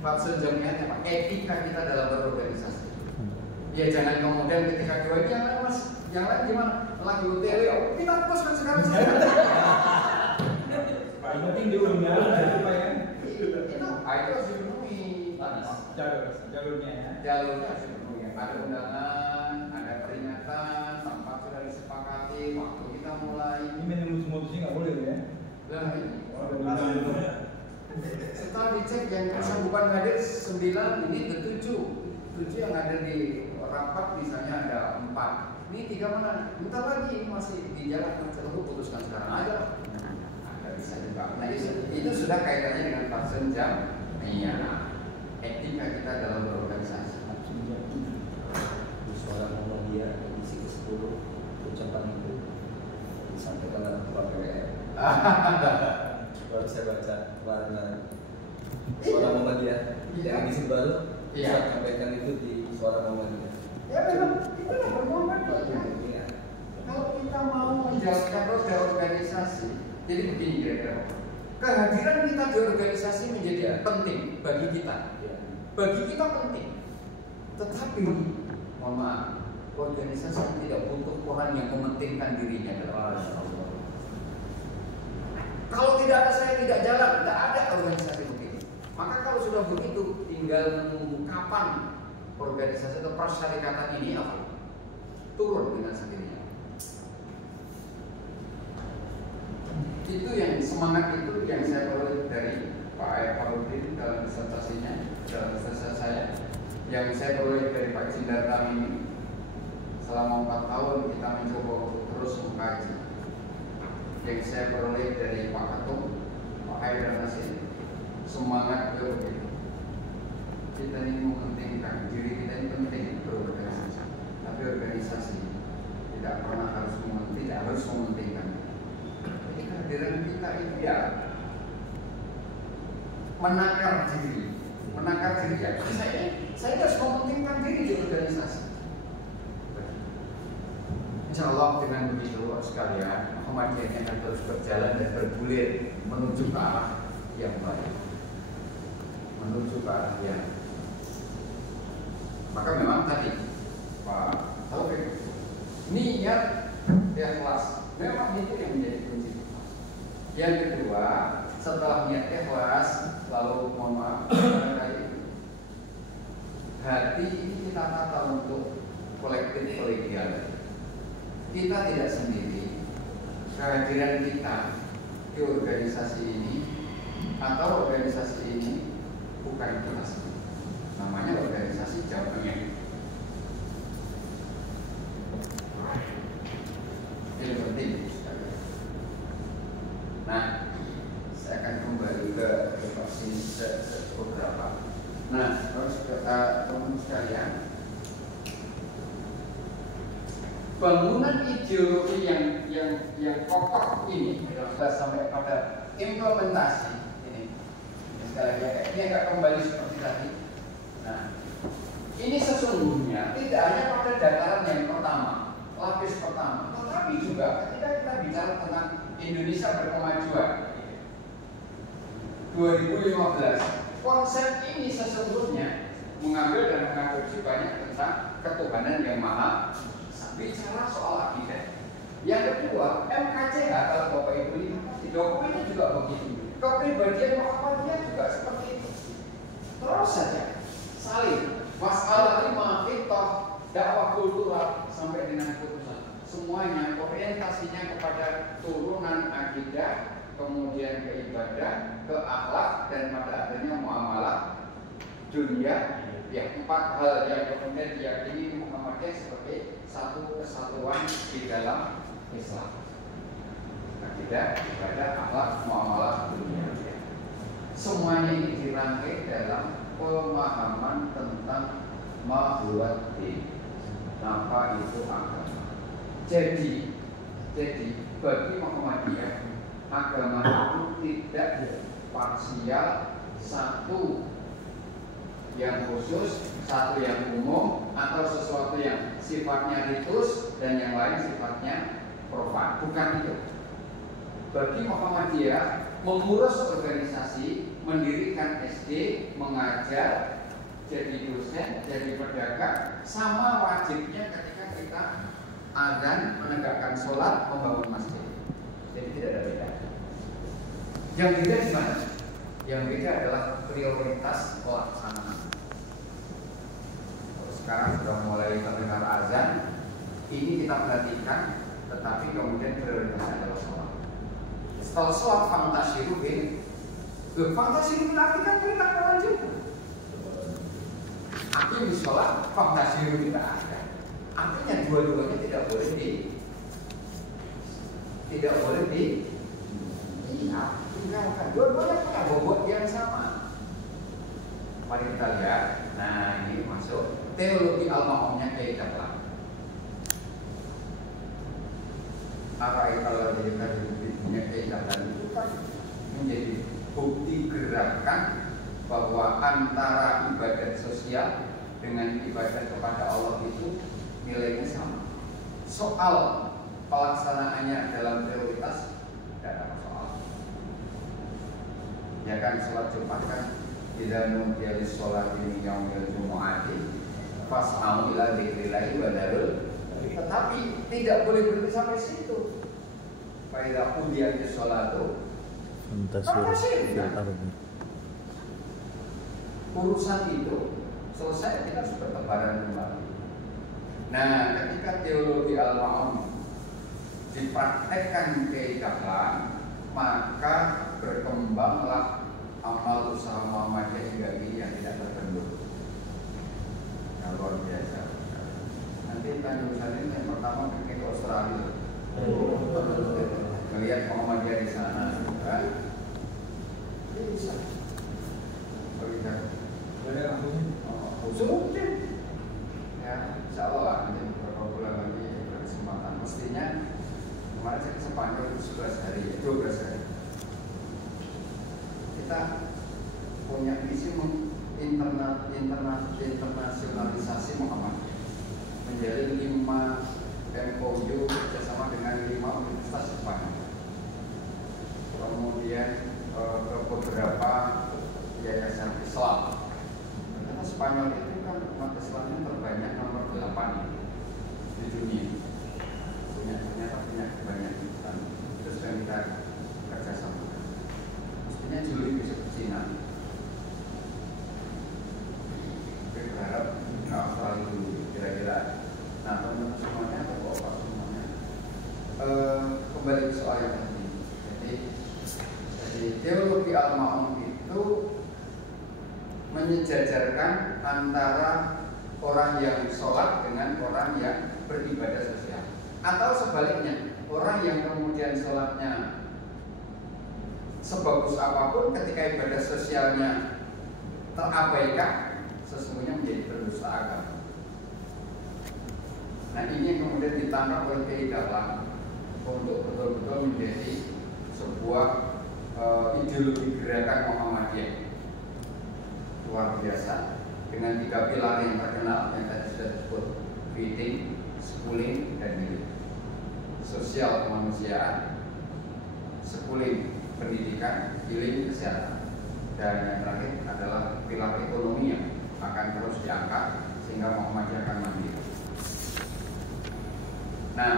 Fatsun jam'iyah apa? Etika kita dalam berorganisasi. Ya jangan kemudian ketika 2 yang lain mas, yang lain gimana? Lagi UTW, oh, kita putuskan sekarang. paling penting diundang itu Pak ya. Itu harus dipenuhi. Jalurnya ya. Jalurnya harus dipenuhi. Ada undangan, ada peringatan, tempat sudah disepakati, waktu kita mulai. Ini memutus-mutusnya nggak boleh ya. Lah ini. Oh, setelah dicek yang bersangkutan hadir 9, ini ke 7 yang ada di rapat misalnya ada 4. Ini 3 mana? Bentar lagi masih di jalan lalu putuskan sekarang aja. Ada bisa juga. Nah itu sudah kaitannya dengan fatsun jam'iyah. Etika kita dalam berorganisasi. Suara Muhammadiyah edisi ke-10 ucapan itu disampaikan oleh Ketua PWR. Baru saya baca kemarin Suara Muhammadiyah yang edisi baru disampaikan itu di Suara Muhammadiyah. Ya memang itu Muhammadiyah. Kalau kita mau menjalankan roda organisasi, jadi begini kira-kira. Kehadiran kita di organisasi menjadi penting bagi kita. Bagi kita penting. Tetapi mohon maaf, organisasi tidak butuh orang yang mementingkan dirinya dalam kalau tidak ada saya tidak jalan, tidak ada organisasi begitu. Maka kalau sudah begitu, tinggal menunggu kapan organisasi atau persyarikatan ini apa? Turun dengan sendirinya. Itu yang semangat itu yang saya peroleh dari Pak Aep Farudin dalam disertasinya, dalam disertasi saya, yang saya peroleh dari Pak Cindartam ini. Selama 4 tahun kita mencoba untuk terus mengkaji. Yang saya peroleh dari Pak Ketum, Pak Haidar Nasir, semangat beliau begitu. Kita ini mementingkan diri kita ini penting berorganisasi, tapi organisasi tidak pernah harus mementingkan. Jadi kehadiran kita itu ya menakar diri ya. Saya harus mementingkan diri di organisasi. Insya Allah dengan begitu sekalian Muhammadiyah akan terus berjalan dan bergulir menuju ke arah yang baik, menuju ke arah yang. Maka memang tadi Pak Taufik niat ikhlas memang itu yang menjadi kunci. Yang kedua setelah niat ikhlas lalu mohon maaf hati ini kita tata untuk kolektif kolegial. Kita tidak sendiri. Kehadiran kita di organisasi ini atau organisasi ini bukan kita sendiri. Namanya organisasi jamaah. Ini penting. Nah, saya akan kembali ke sini beberapa. Nah, teman-teman sekalian, bangunan ideologi yang kokoh ini kita sampai pada implementasi ini. Sekali lagi, ini agak kembali seperti tadi. Nah, ini sesungguhnya tidak hanya pada dataran yang pertama, lapis pertama, tetapi juga ketika kita bicara tentang Indonesia berkemajuan 2015, konsep ini sesungguhnya mengambil dan mengadopsi banyak tentang ketuhanan yang maha, bicara soal akidah. Yang kedua, MKCH kalau Bapak Ibu lihat di dokumennya juga begitu. Kepribadian Muhammadiyah juga seperti itu. Terus saja saling masalah 5 fitoh, dakwah kultural sampai dengan putusan. Semuanya orientasinya kepada turunan akidah, kemudian ke ibadah, ke akhlak, dan pada akhirnya muamalah dunia. Ya, 4 hal yang kemudian diyakini Muhammadiyah sebagai satu kesatuan di dalam Islam. Akidah, ibadah, akhlak, muamalah dunia. Semuanya ini dirangkai dalam pemahaman tentang mahuwati, apa itu agama. Jadi bagi Muhammadiyah, agama itu tidak parsial, satu yang khusus, satu yang umum, atau sesuatu yang sifatnya ritus dan yang lain sifatnya profan. Bukan itu. Bagi Muhammadiyah, mengurus organisasi, mendirikan SD, mengajar, jadi dosen, jadi pedagang, sama wajibnya ketika kita azan, menegakkan sholat, membangun masjid. Jadi tidak ada beda. Yang beda di mana? Yang beda adalah prioritas pelaksanaan. Sekarang sudah mulai terdengar azan, ini kita perhatikan, tetapi kemudian prioritasnya adalah sholat. Setelah sholat fantasiru bin, fantasiru bin artikan perintah kewajiban. Akhir di sholat fantasiru bin ada. Artinya dua-duanya tidak boleh tinggalkan. Dua-duanya punya bobot yang sama. Mari kita lihat. Nah, ini masuk teologi al-ma'umnya Kiai Dahlan. Apa kalau kita punya Kiai Dahlan itu kan menjadi bukti gerakan bahwa antara ibadah sosial dengan ibadah kepada Allah itu nilainya sama. Soal pelaksanaannya dalam prioritas tidak ada masalah. Ya kan, sholat Jumat kan tidak nudiya di sholat ini yaumil jumu'ati fas'au ila dzikrillahi wa darul. Tetapi tidak boleh berhenti sampai situ. Fa idza qudiyatis sholatu fantasir. Urusan itu selesai, kita harus bertebaran kembali. Nah, ketika teologi al-ma'um dipraktekkan ke Dahlan, maka berkembanglah amal usaha Muhammadiyah hingga ini yang tidak terbendung. Yang luar biasa. Nanti Tanjung Salim yang pertama pergi ke Australia, melihat Muhammadiyah di sana, kan? Bisa. Berikan. Sudah. Ya, insya Allah nanti beberapa bulan lagi berkesempatan. Mestinya kemarin saya ke Spanyol 11 hari, 12 hari. Kita punya misi internasionalisasi Muhammadiyah, menjalin 5 MOU bersama dengan 5 universitas Spanyol. Kemudian ke beberapa yayasan Islam. Karena Spanyol itu kan umat Islamnya terbanyak nomor 8 di dunia. Ternyata punya banyak kan. Terus yang kita kerjasama. Mestinya Juli besok ke Cina. Saya berharap kembali ke soal yang tadi. Jadi teologi al-ma'un itu menyejajarkan antara orang yang sholat dengan orang yang beribadah sosial, atau sebaliknya, orang yang kemudian sholatnya sebagus apapun ketika ibadah sosialnya terabaikan, sesungguhnya menjadi berdusta agama. Nah, ini yang kemudian ditangkap oleh Kiai Dahlan untuk betul-betul menjadi sebuah ideologi gerakan Muhammadiyah luar biasa, dengan 3 pilar yang terkenal yang tadi sudah disebut: feeding, schooling, dan healing. Sosial kemanusiaan, schooling pendidikan, healing kesehatan, dan yang terakhir adalah pilar ekonomi yang akan terus diangkat sehingga Muhammadiyah akan mandiri. Nah,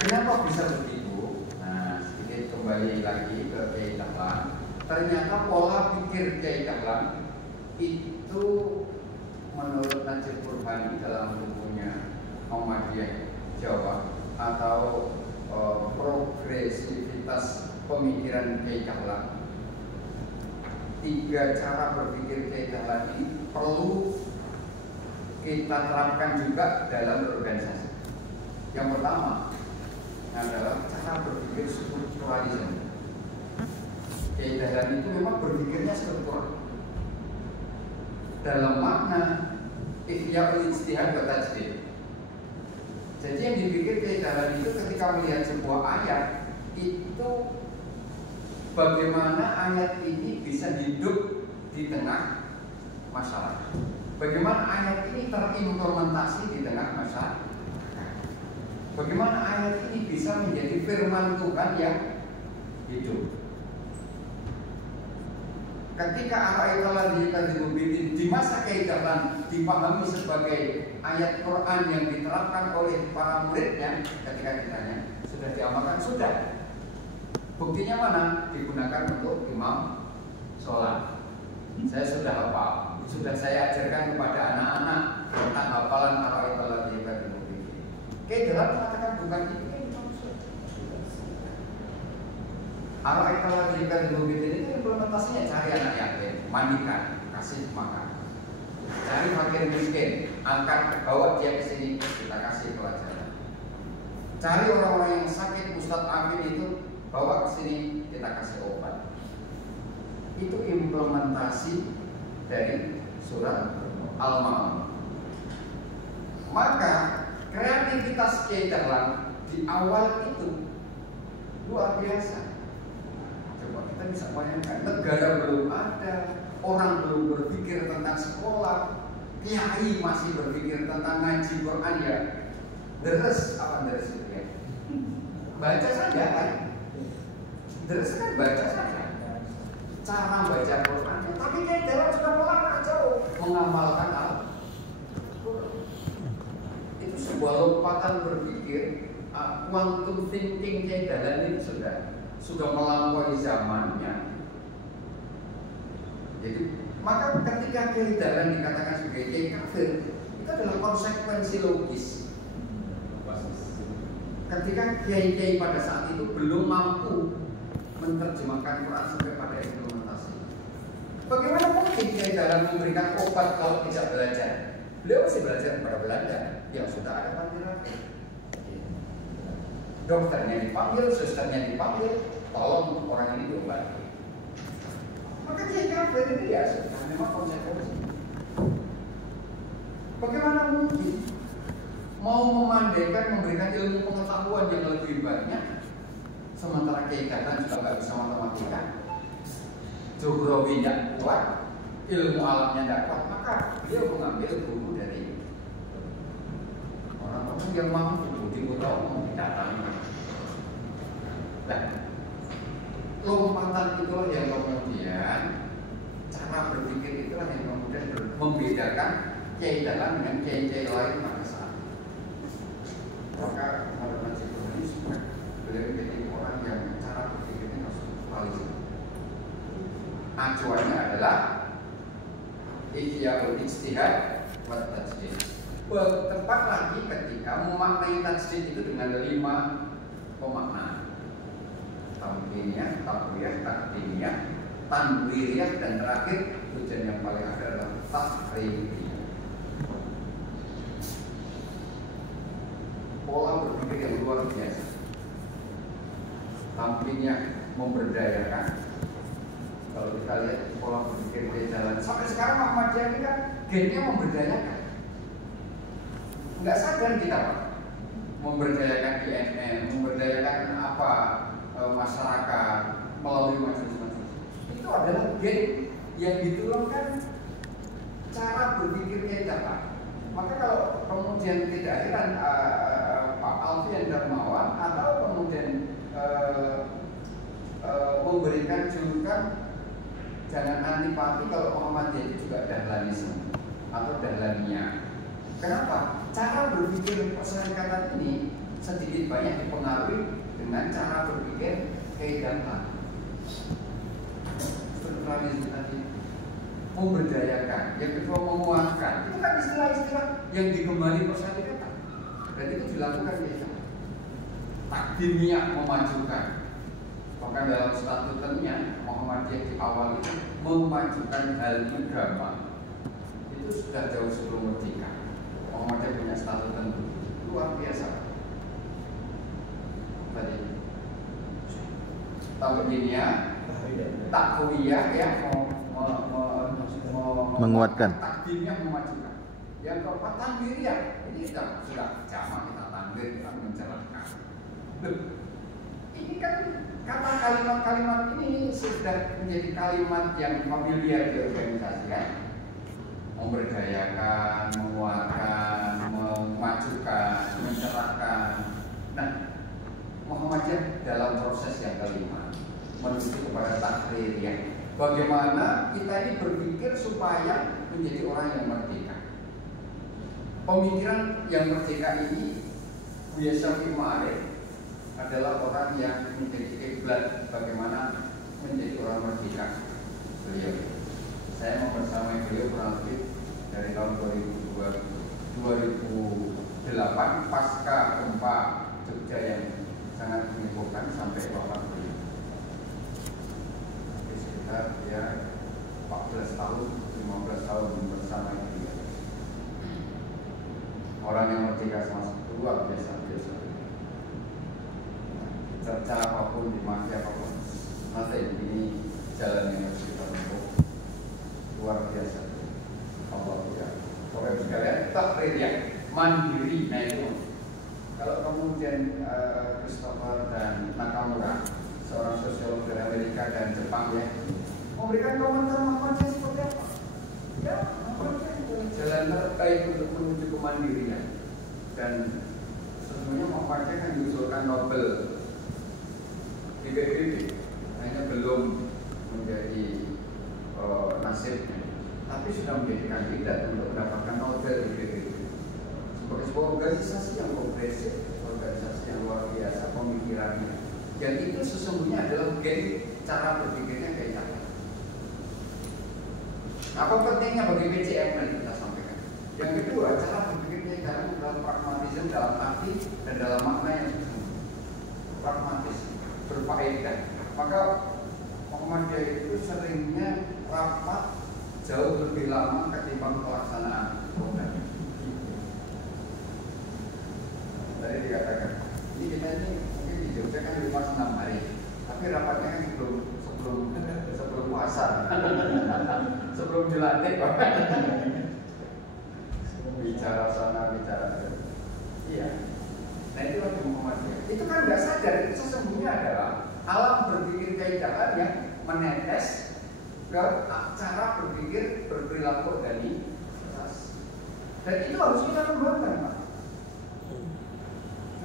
kenapa bisa begitu? Nah, sedikit kembali lagi ke Kiai Dahlan. Ternyata pola pikir Kiai Dahlan itu menurut Najib Burhani dalam bukunya Muhammadiyah Jawa atau progresivitas pemikiran Kiai Dahlan. 3 cara berpikir Kiai Dahlan ini perlu kita terapkan juga dalam berorganisasi. Yang pertama adalah cara berpikir strukturalisme. Kiai Dahlan itu memang berpikirnya struktural dalam makna ikhyaul ijtihad wa tajdid. Jadi yang dipikir Kiai Dahlan itu ketika melihat sebuah ayat itu, bagaimana ayat ini bisa hidup di tengah masyarakat, bagaimana ayat ini terimplementasi di tengah masyarakat, bagaimana ayat ini bisa menjadi firman Tuhan yang hidup. Ketika al-ayat di masa Kiai Dahlan dipahami sebagai ayat Quran yang diterapkan oleh para muridnya, ketika ditanya, sudah diamalkan? Sudah. Buktinya mana? Digunakan untuk imam sholat. Saya sudah hafal, sudah saya ajarkan kepada anak-anak tentang hafalan al-ayat Kiai Dahlan mengatakan bukan itu. Al-ayat ini implementasinya cari anak yatim, mandikan, kasih makan. Cari fakir miskin, angkat, bawa dia ke sini, kita kasih pelajaran. Cari orang-orang yang sakit, Ustadz Amin itu bawa ke sini, kita kasih obat. Itu implementasi dari surat Al-Ma'un. Maka kreativitas Kiai Dahlan di awal itu luar biasa. Coba kita bisa bayangkan, negara belum ada, orang belum berpikir tentang sekolah, kiai masih berpikir tentang ngaji Quran ya. Deres, apa deres itu ya? Baca saja kan? Deres kan baca saja. Cara baca Quran. Tapi Kiai Dahlan sudah melangkah jauh mengamalkan Al-Quran. Itu sebuah lompatan berpikir. Quantum thinking Kiai Dahlan itu sudah melampaui zamannya. Jadi maka ketika Kiai Dahlan dikatakan sebagai Kiai kafir, itu adalah konsekuensi logis. Ketika kiai-kiai pada saat itu belum mampu menerjemahkan Quran sampai pada implementasi, bagaimana mungkin Kiai Dahlan memberikan obat kalau tidak belajar? Beliau masih belajar kepada Belanda yang sudah ada panggilan. Dokternya dipanggil, susternya dipanggil, tolong orang ini diobati. Maka Kiai kafir itu ya sudah memang konsekuensi. Bagaimana mungkin mau memandaikan, memberikan ilmu pengetahuan yang lebih banyak, sementara Kiai Dahlan juga nggak bisa matematika, geografi tidak kuat, ilmu alamnya tidak kuat, maka dia mengambil guru dari orang-orang yang mampu, budi utama didatangi. Nah, lompatan itulah yang kemudian cara berpikir itulah yang kemudian membedakan Kiai Dahlan dengan kiai-kiai lain pada saat. Maka menurut Najib Burhani beliau menjadi orang yang cara berpikirnya harus paling. Acuannya adalah ikhyaul ijtihad wa tajdid. Tepat lagi ketika memaknai tajdid itu dengan 5 pemaknaan. Tamkiniyah, takwiyah, takdimiyah, tanwiriyah, dan terakhir tujuan yang paling akhir adalah tahrifiyah. Pola berpikir yang luar biasa. Tamkiniyah memberdayakan. Kalau kita lihat pola berpikir di jalan sampai sekarang Muhammadiyah ini kan gennya memberdayakan. Nggak sadar kita Pak, memberdayakan INN, memberdayakan apa masyarakat melalui majelis-majelis. Itu adalah gen yang diturunkan cara berpikirnya Pak. Maka kalau kemudian tidak heran Pak Alfian Darmawan atau kemudian memberikan julukan jangan antipati kalau Muhammadiyah itu juga dahlanisme atau dahlaniyah. Kenapa? Cara berpikir perserikatan ini sedikit banyak dipengaruhi dengan cara berpikir keidatan. Strukturalisme tadi memberdayakan, yang kedua menguatkan. Itu kan istilah-istilah yang digemari perserikatan. Dan itu dilakukan biasa. Takdimiyah memajukan. Bahkan dalam statutennya Muhammadiyah di awal itu memajukan hal agama. Itu sudah jauh sebelum merdeka. Muhammadiyah punya statuten luar biasa. Tadi tamkiniyah, takwiyah ya menguatkan. Takdimiyah memajukan. Yang keempat tanwiriyah. Ini sudah jamak kita tanwir kita mencerahkan. Ini kan kata kalimat-kalimat ini sudah menjadi kalimat yang familiar di organisasi kan? Memberdayakan, menguatkan, memajukan, mencerahkan. Nah, Muhammadiyah dalam proses yang kelima menuju kepada tahriyah. Bagaimana kita ini berpikir supaya menjadi orang yang merdeka. Pemikiran yang merdeka ini Buya Syafi'i Ma'arif adalah orang yang menjadi kiblat bagaimana menjadi orang merdeka. Beliau, saya mempersamai beliau kurang lebih dari tahun 2008 pasca gempa Jogja yang sangat menyebabkan sampai wafat beliau. Sekitar ya 14 tahun, 15 tahun bersama beliau. Orang yang merdeka sama luar biasa. Cerca apapun, dimaki apapun, nanti ini jalan yang harus kita tempuh luar biasa. Allah ya, Bapak sekalian, tahriyah mandiri. Nah itu kalau kemudian Christopher dan Nakamura, seorang sosiolog dari Amerika dan Jepang ya, memberikan komentar Muhammadiyah seperti apa? Ya, jalan terbaik untuk menuju kemandirian. Dan sesungguhnya Muhammadiyah kan diusulkan Nobel di PBB, hanya belum menjadi nasibnya, tapi sudah menjadi kandidat untuk mendapatkan Nobel di PBB sebagai sebuah organisasi yang progresif, organisasi yang luar biasa pemikirannya, yang itu sesungguhnya adalah gen cara berpikirnya kayak apa. Apa pentingnya bagi PCM nanti kita sampaikan. Yang kedua, cara berpikirnya dalam pragmatisme dalam arti dan dalam makna yang sesungguhnya. Pragmatis, berfaedah. Maka Muhammadiyah itu seringnya rapat jauh lebih lama ketimbang pelaksanaan program. Tadi dikatakan, ini kita ini mungkin di Jogja kan 5-6 hari, tapi rapatnya kan sebelum puasa, sebelum dilantik, bicara sana, bicara sana. Iya. Nah itu lagi Muhammadiyah. Itu kan nggak sadar, itu sesungguhnya adalah alam berpikir kaidah yang menetes ke cara berpikir berperilaku organisasi. Dan itu harus kita kembangkan, Pak.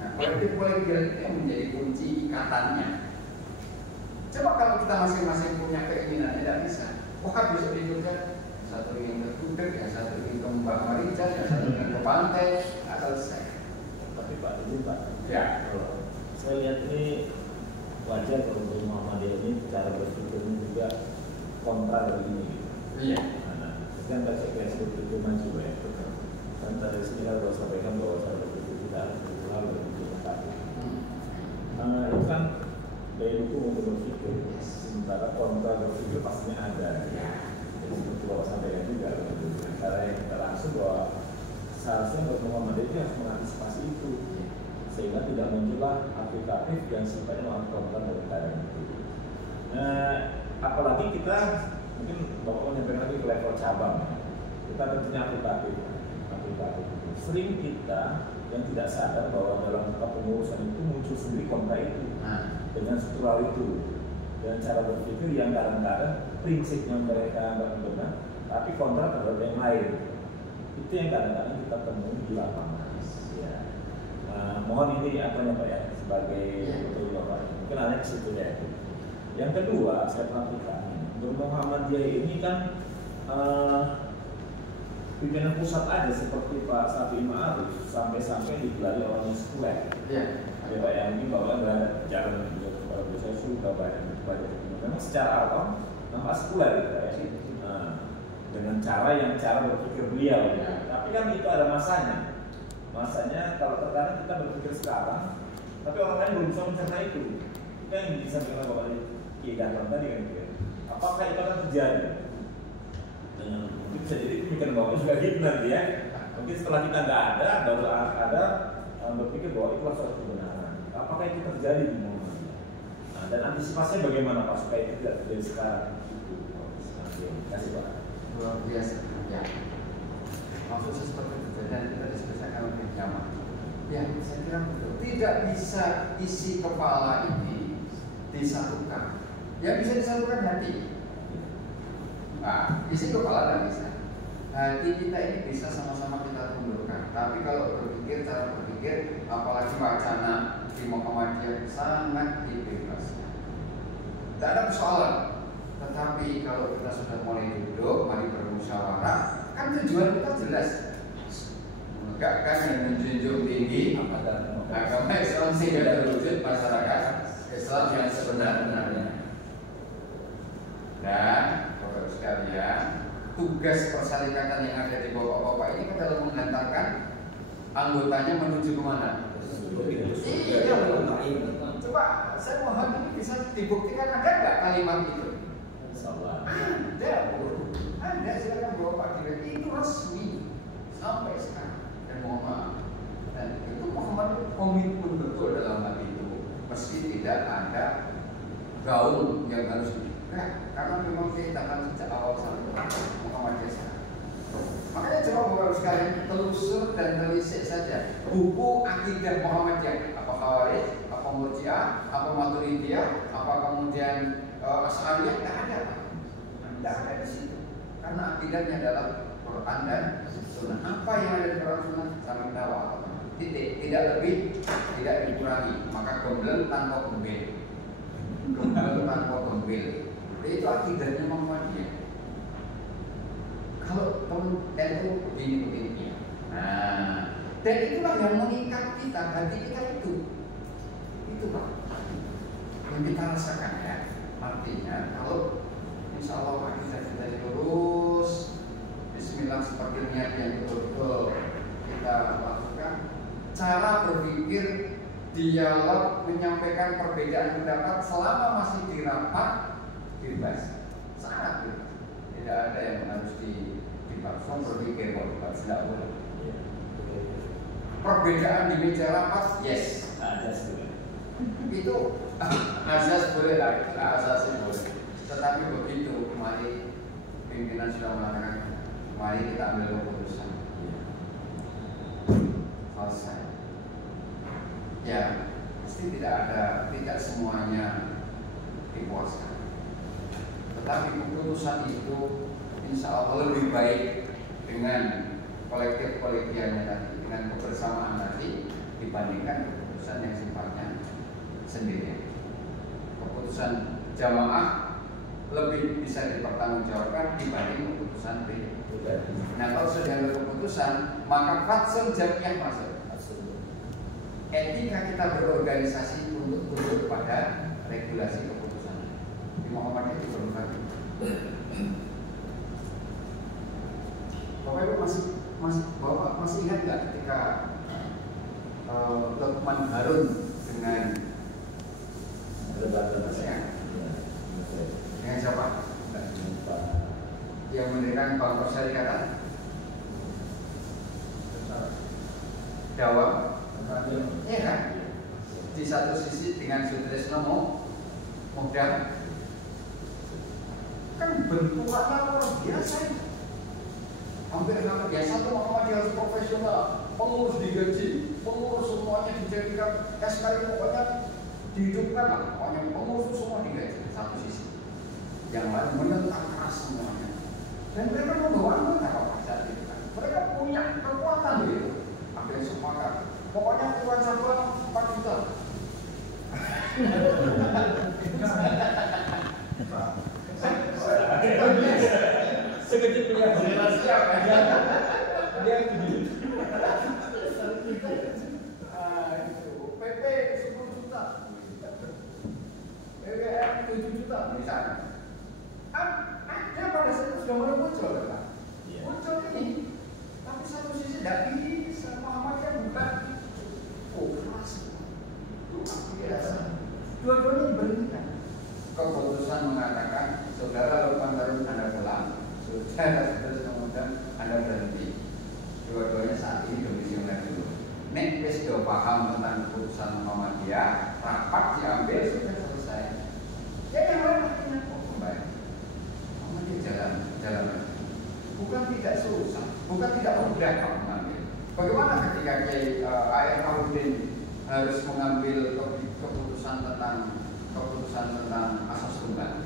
Nah, kolektif-kolektif itu yang menjadi kunci ikatannya. Coba kalau kita masing-masing punya keinginan, tidak bisa. Wah besok di Jogja, satu ingin ke Gudeg, yang satu ingin ke Mbak Marijan, yang satu ingin ke pantai, nggak selesai. Tapi Pak, ini Pak, ya. Kalau saya lihat ini wajar kalau untuk Muhammadiyah ini cara berpikirnya juga kontra dari ini. Iya. Nah, kan konsekuensi itu maju ya. Kan tadi kita sudah sampaikan bahwa cara berpikir kita harus berulang dan berpikir. Kan itu untuk berpikir, sementara kontra berpikir pastinya ada. Jadi seperti Bapak sampaikan juga, cara yang kita langsung bahwa seharusnya buat Muhammadiyah itu harus mengantisipasi itu, sehingga tidak muncullah aplikatif yang sifatnya melakukan dari keadaan itu. Nah, apalagi kita mungkin Bapak menyampaikan lagi ke level cabang, kita tentunya aplikatif. Sering kita yang tidak sadar bahwa dalam pengurusan itu muncul sendiri kontra itu dengan struktural itu, dengan cara berpikir yang kadang-kadang prinsipnya mereka anggap benar, tapi kontra terhadap yang lain. Itu yang kadang-kadang kita temui di lapangan. Ya. Mohon ini apanya Pak ya, sebagai betul Bapak. Mungkin ada ke situ ya. Yang kedua, saya perhatikan untuk Muhammadiyah ini kan pimpinan pusat aja seperti Pak Safi Ma'arif sampai-sampai digelari orangnya sekuler. Iya. Ya Pak yang ini bahwa ada jalan kepada saya sudah banyak. Memang secara awam nampak sekuler gitu ya. Dengan cara berpikir beliau. Ya. Tapi kan itu ada masanya. Masanya kalau terkadang kita berpikir sekarang, tapi orang lain belum bisa mencerna itu. Itu yang disampaikan Bapak Kiai Gantong tadi kan gitu. Apakah itu akan terjadi? Mungkin bisa jadi pemikiran Bapak juga gitu nanti ya. Mungkin setelah kita nggak ada, baru ada berpikir bahwa itu suatu kebenaran. Apakah itu terjadi di Muhammadiyah? Dan antisipasinya bagaimana Pak supaya itu tidak terjadi sekarang? Terima kasih Pak. Luar biasa. Ya. Maksudnya seperti itu dan kita diskusikan lebih nyaman. Ya, saya kira betul. Tidak bisa isi kepala ini disatukan. Yang bisa disatukan hati. Nah, isi kepala tidak bisa. Hati kita ini bisa sama-sama kita tundukkan. Tapi kalau berpikir, cara berpikir, apalagi wacana di Muhammadiyah sangat dibebaskan. Tidak ada persoalan. Tetapi kalau kita sudah mulai duduk, mari bermusyawarah, kan tujuan kita jelas. Menegakkan dan menjunjung tinggi agama Islam sehingga terwujud masyarakat Islam yang sebenar-benarnya. Dan Bapak sekalian, tugas persyarikatan yang ada di bapak-bapak ini adalah menghantarkan anggotanya menuju kemana? Iya, coba saya mohon ini bisa dibuktikan ada nggak kalimat itu? Ada, silakan bawa Pak Direk, itu resmi sampai sekarang. Dan mohon maaf, dan itu Muhammad komitmen betul dalam hal itu, meski tidak ada gaung yang harus dibuka, karena memang kita akan sejak awal sampai Muhammadiyah. Makanya coba Bapak sekalian telusur dan telisik saja buku akidah Muhammadiyah, apa Khawarij, apa Murji'ah, apa Maturidiyah, apa kemudian Asy'ariyah, tidak ada. Tidak ada di situ. Karena akidahnya adalah Quran dan Sunnah. Apa yang ada di Quran Sunnah kami tahu. Titik, tidak lebih, tidak dikurangi. Maka gembel tanpa gembel. Gembel tanpa gembel. Itu akidahnya Muhammadiyah. Kalau teman NU begini. Nah, dan itulah yang mengikat kita, hati kita itu. Itu Pak yang kita rasakan ya. Artinya kalau insya Allah akidah kita lurus, Bismillah seperti niat yang betul-betul kita lakukan, cara berpikir, dialog, menyampaikan perbedaan pendapat selama masih di rapat bebas, sangat bebas. Tidak ada yang harus dipaksa berpikir kalau tidak boleh. Perbedaan di meja rapat, yes, Ada sih. itu asas boleh lah, asasnya boleh. Tetapi begitu mari pimpinan sudah mengatakan, mari kita ambil keputusan. Selesai. Ya, pasti tidak semuanya dipuaskan. Tetapi keputusan itu insya Allah lebih baik dengan kolektif-kolektiannya tadi, dengan kebersamaan tadi dibandingkan keputusan yang sifatnya sendiri. Keputusan jamaah lebih bisa dipertanggungjawabkan dibanding keputusan pribadi. Nah, kalau sudah ada keputusan, maka fatsun jamiah masuk. Etika kita berorganisasi untuk tunduk pada regulasi keputusan. Di Muhammadiyah itu berbagi. Bapak Ibu masih ingat nggak ketika Luqman Harun dengan mendirikan Bank Persyarikatan Dakwah, iya kan? Di satu sisi dengan Sutrisno muda, kan bentukannya luar biasa ini. Hampir luar biasa tuh Muhammadiyah harus profesional, pengurus digaji, pengurus semuanya dijadikan SK, pokoknya dihidupkan lah, pokoknya pengurus semua digaji. Satu sisi, yang lain menentang keras semuanya. Dan mereka membawa anggota apa saat itu kan? Mereka punya kekuatan gitu. Akhirnya sepakat, pokoknya keluar cabang 4 juta. Sekejap punya siap aja. Dia tujuh. PP 10 juta, BBM 7 juta misalnya. Dia pada saat itu sudah mulai muncul kan? Muncul ini. Tapi satu sisi tidak bisa, Muhammadiyah bukan keras. Biasa. Dua-duanya diberhentikan. Keputusan mengatakan, saudara Lukman Tarun Anda pulang, saudara terus kemudian Anda berhenti. Dua-duanya saat ini demisioner dulu. Nek wis do paham tentang keputusan Muhammadiyah, rapat diambil sudah selesai. Ya yang lain akhirnya kok kembali. Muhammadiyah jalan. Bukan tidak susah, bukan tidak mudah kalau mengambil. Bagaimana ketika Kiai A.R. Harudin harus mengambil keputusan tentang asas tunggal?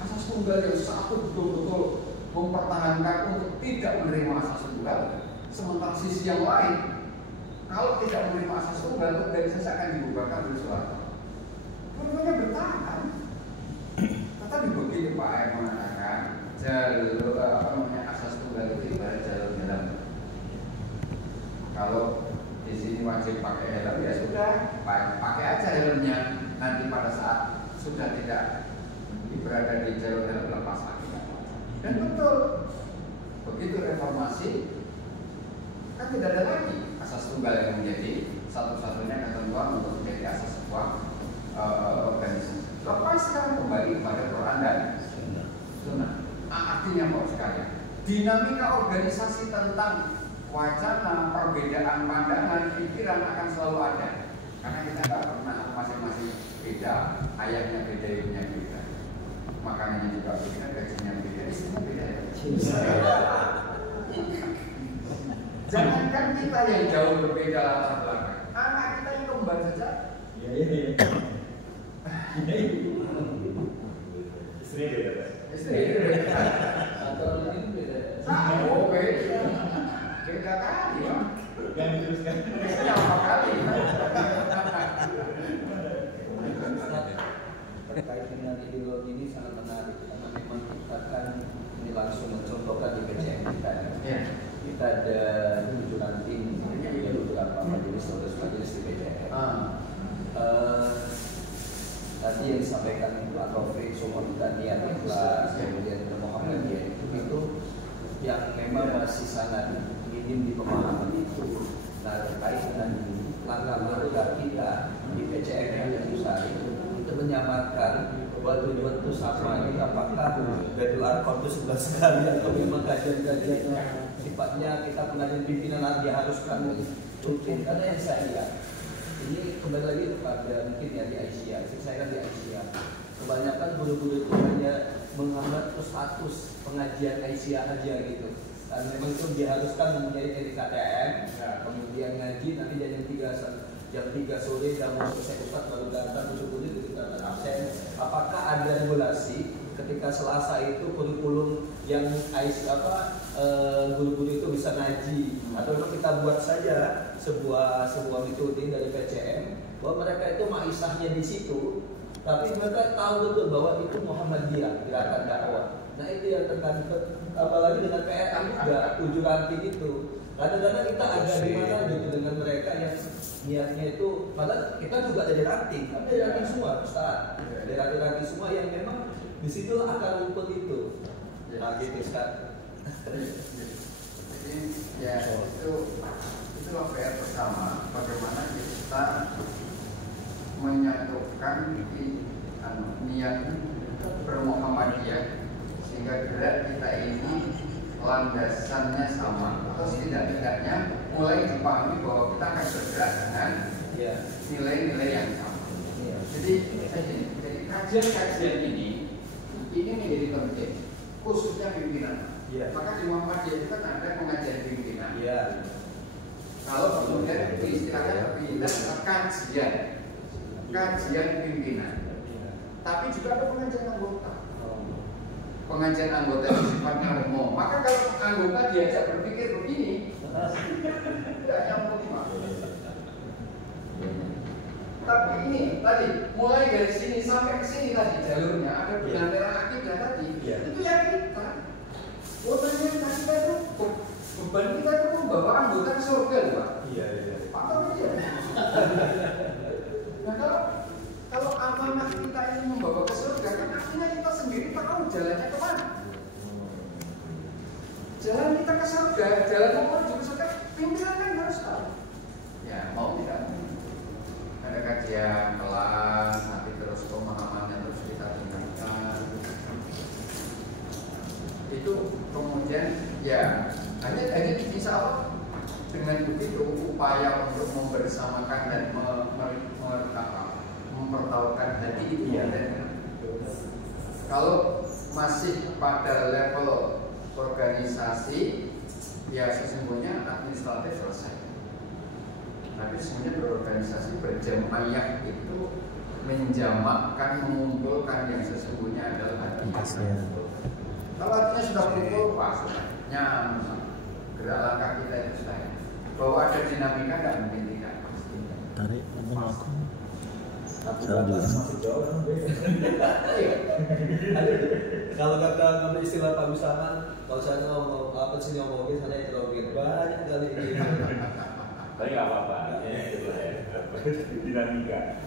Asas tunggal yang satu betul-betul mempertahankan untuk tidak menerima asas tunggal, sementara sisi yang lain kalau tidak menerima asas tunggal organisasi akan dibubarkan oleh Soeharto. Dua-duanya bertahan. Tetapi begitu Pak A.R. mengatakan jalur asas tunggal itu ibarat jalur jalan. Kalau di sini wajib pakai helm ya sudah, pakai aja helmnya. Nanti pada saat sudah tidak berada di jalur helm lepas lagi. Dan betul, begitu reformasi kan tidak ada lagi asas tunggal yang menjadi satu-satunya ketentuan untuk menjadi asas sebuah organisasi. Lepaskan kembali kepada Quran dan Sunnah. Artinya apa sekalian? Dinamika organisasi tentang wacana, perbedaan pandangan, pikiran akan selalu ada. Karena kita nggak pernah masing-masing beda, ayahnya beda, ibunya beda, makanannya juga beda, gajinya beda, istrinya beda. Jangankan kita yang jauh berbeda latar belakang, anak kita yang kembar saja. Iya. Istri beda. Istri beda. Atau ini beda. Sama, beda. Beda kali ya. Yang diteruskan. Istrinya apa kali? Terkait dengan ideologi ini sangat menarik karena memang kita kan ini langsung mencontohkan di PCM kita. Ya. Kita ada 7 ranting, ada beberapa majelis di PCM. Tadi yang disampaikan Pak Taufik, semua kita niat ikhlas, kemudian Muhammadiyah itu yang memang masih sangat minim di pemahaman itu. Nah, terkait dengan langkah-langkah kita di PCM yang besar itu menyamarkan bahwa tujuan itu sama. Ini apakah Baitul Arqam itu sebelah sekali atau memang kajian-kajian sifatnya kita pengajian pimpinan diharuskan rutin. Karena yang saya lihat ini kembali lagi kepada mungkin ya di Aisyah. Saya kan di Aisyah. Kebanyakan guru-guru itu hanya menghambat status pengajian Aisyah aja gitu. Dan memang itu diharuskan mempunyai TKTM, kemudian ngaji nanti jam 3 sore dan mau selesai Ustaz baru datang guru-guru itu kita absen. Apakah ada regulasi ketika Selasa itu kurikulum yang guru-guru itu bisa ngaji, atau memang kita buat saja sebuah metode dari PCM bahwa mereka itu maisahnya di situ, tapi mereka tahu betul bahwa itu Muhammadiyah, gerakan dakwah. Nah itu yang terkait, apalagi dengan PRI juga 7 ranting itu. Kadang-kadang kita agak gimana gitu dengan mereka yang niatnya itu, padahal kita juga ada di ranting, tapi ada ranting semua, Ustaz. Ada ranting semua yang memang disitulah akar rumput itu. Nah gitu Ustaz. Jadi ya itu PR pertama, bagaimana kita menyatukan niat bermuhammadiyah sehingga gerak kita ini landasannya sama, atau setidak-tidaknya mulai dipahami bahwa kita akan bergerak dengan nilai-nilai yang sama. Jadi kajian-kajian ini menjadi penting, khususnya pimpinan. Maka di Muhammadiyah itu kan ada pengajian pimpinan. Kalau kemudian istilahnya pindah kajian pimpinan. Tapi juga ada pengajian anggota. Pengajian anggota itu sifatnya umum. Maka kalau anggota diajak berpikir begini, tidak nyambung. Tapi ini tadi mulai dari sini sampai ke sini tadi jalurnya ada benang merah akidah tadi. Itu yang kita. Ternyata kita itu beban kita itu membawa anggota ke surga, Pak. Pak tahu ya. Nah kalau amanah kita ini membawa ke surga, kan artinya kita sendiri tahu jalannya kemana. Jalan kita ke surga, jalan menuju ke surga, pimpinan kan harus tahu. Ya mau tidak mau. Ada kajian kelas, nanti terus pemahamannya terus kita tingkatkan. Itu kemudian ya hanya bisa apa? Dengan begitu upaya untuk membersamakan dan mempertahankan hati itu kalau masih pada level organisasi, ya sesungguhnya administratif selesai. Tapi sebenarnya berorganisasi berjamaah itu menjamakkan, mengumpulkan yang sesungguhnya adalah hati. Kalau hatinya sudah kumpul, sudah nyaman. Gerak langkah kita itu sudah. Bahwa ada dinamika tidak mungkin tidak. Tarik aku. Masih jauh kan? Kalau kata ngambil istilah Pak Gusaman, kalau saya ngomong apa sih ngomongin sana interogir banyak kali ini. Tapi nggak apa-apa. Dinamika.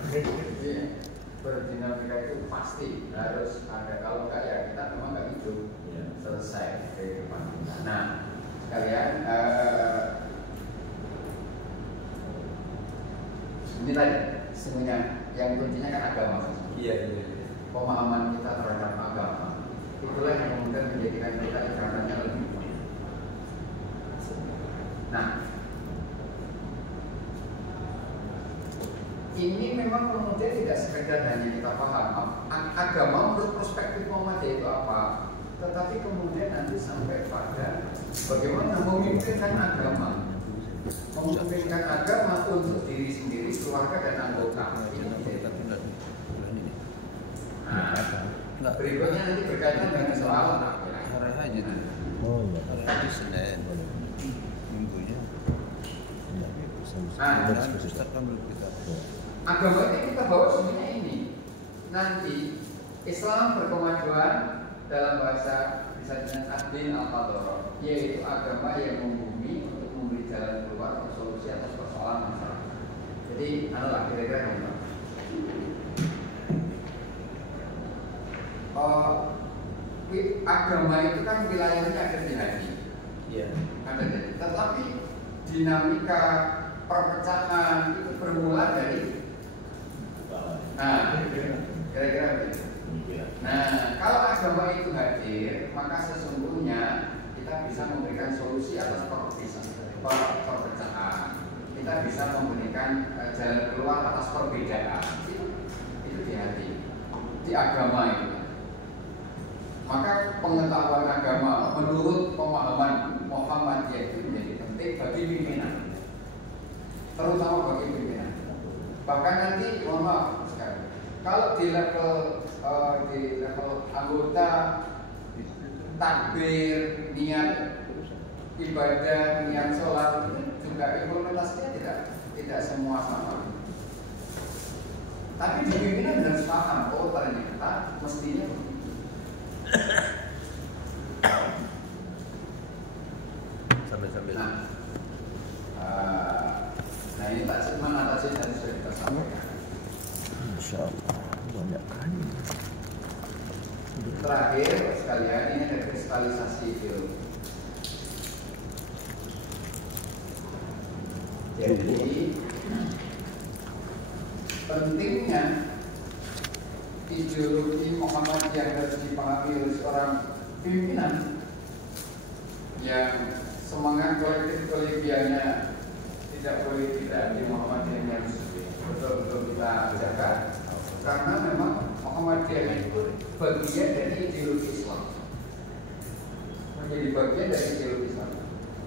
Berdinamika itu pasti harus ada. Kalau enggak ya kita memang nggak hidup. Selesai kehidupan kita. Nah, sekalian ini tadi semuanya yang kuncinya kan agama. Pemahaman kita terhadap agama itulah yang kemudian menjadikan kita ibaratnya lebih baik. Nah, ini memang kemudian tidak sekedar hanya kita paham agama menurut perspektif Muhammadiyah itu apa, tetapi kemudian nanti sampai pada bagaimana memimpinkan agama untuk diri sendiri, keluarga dan anggota. Nah, berikutnya nanti berkaitan dengan soal Senin minggunya. Agama ini kita bawa semuanya ini. Nanti Islam berkemajuan dalam bahasa bisa dengan adin al-fadhara, yaitu agama yang membumi untuk memberi jalan keluar atau solusi atas persoalan masyarakat. Jadi, adalah kira-kira gitu. Agama itu kan wilayahnya ada di hati. Ada di hati. Tetapi dinamika perpecahan itu bermula dari kira-kira begitu. Nah, kalau agama itu hadir, maka sesungguhnya kita bisa memberikan solusi atas perpecahan. Kita bisa memberikan jalan keluar atas perbedaan. Itu di hati, di agama itu. Maka pengetahuan agama menurut pemahaman Muhammadiyah itu menjadi penting bagi pimpinan, terutama bagi pimpinan. Bahkan nanti, mohon maaf sekali, kalau di level anggota, takbir, niat ibadah, niat sholat itu juga implementasinya tidak semua sama. Tapi di pimpinan harus paham, ternyata mestinya sambil. Nah ini mana tadi sudah kita sampaikan. Insyaallah banyak kali. Terakhir sekalian ini ada kristalisasi ideologi. Jadi pentingnya ideologi Muhammadiyah yang harus dipahami oleh seorang pimpinan yang semangat kolektif-kolektiannya tidak boleh kita di Muhammadiyah yang betul-betul kita jaga, karena memang Muhammadiyah itu bagian dari ideologi Islam, menjadi bagian dari ideologi Islam.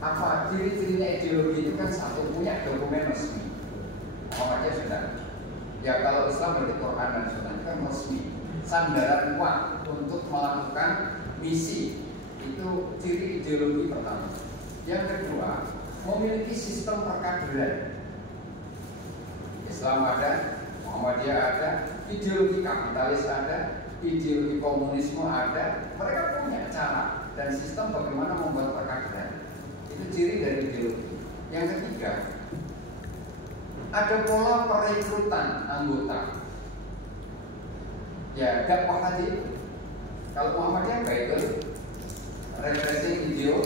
Apa ciri-cirinya ideologi itu? Kan satu, punya dokumen resmi. Muhammadiyah sudah. Ya kalau Islam berarti Quran dan Sunnah itu kan resmi, sandaran kuat untuk melakukan misi. Itu ciri ideologi pertama. Yang kedua, memiliki sistem perkaderan. Islam ada, Muhammadiyah ada, ideologi kapitalis ada, ideologi komunisme ada. Mereka punya cara dan sistem bagaimana membuat perkaderan. Itu ciri dari ideologi. Yang ketiga, ada pola perekrutan anggota. Ya, dakwah tadi. Kalau Muhammadiyah baik refreshing video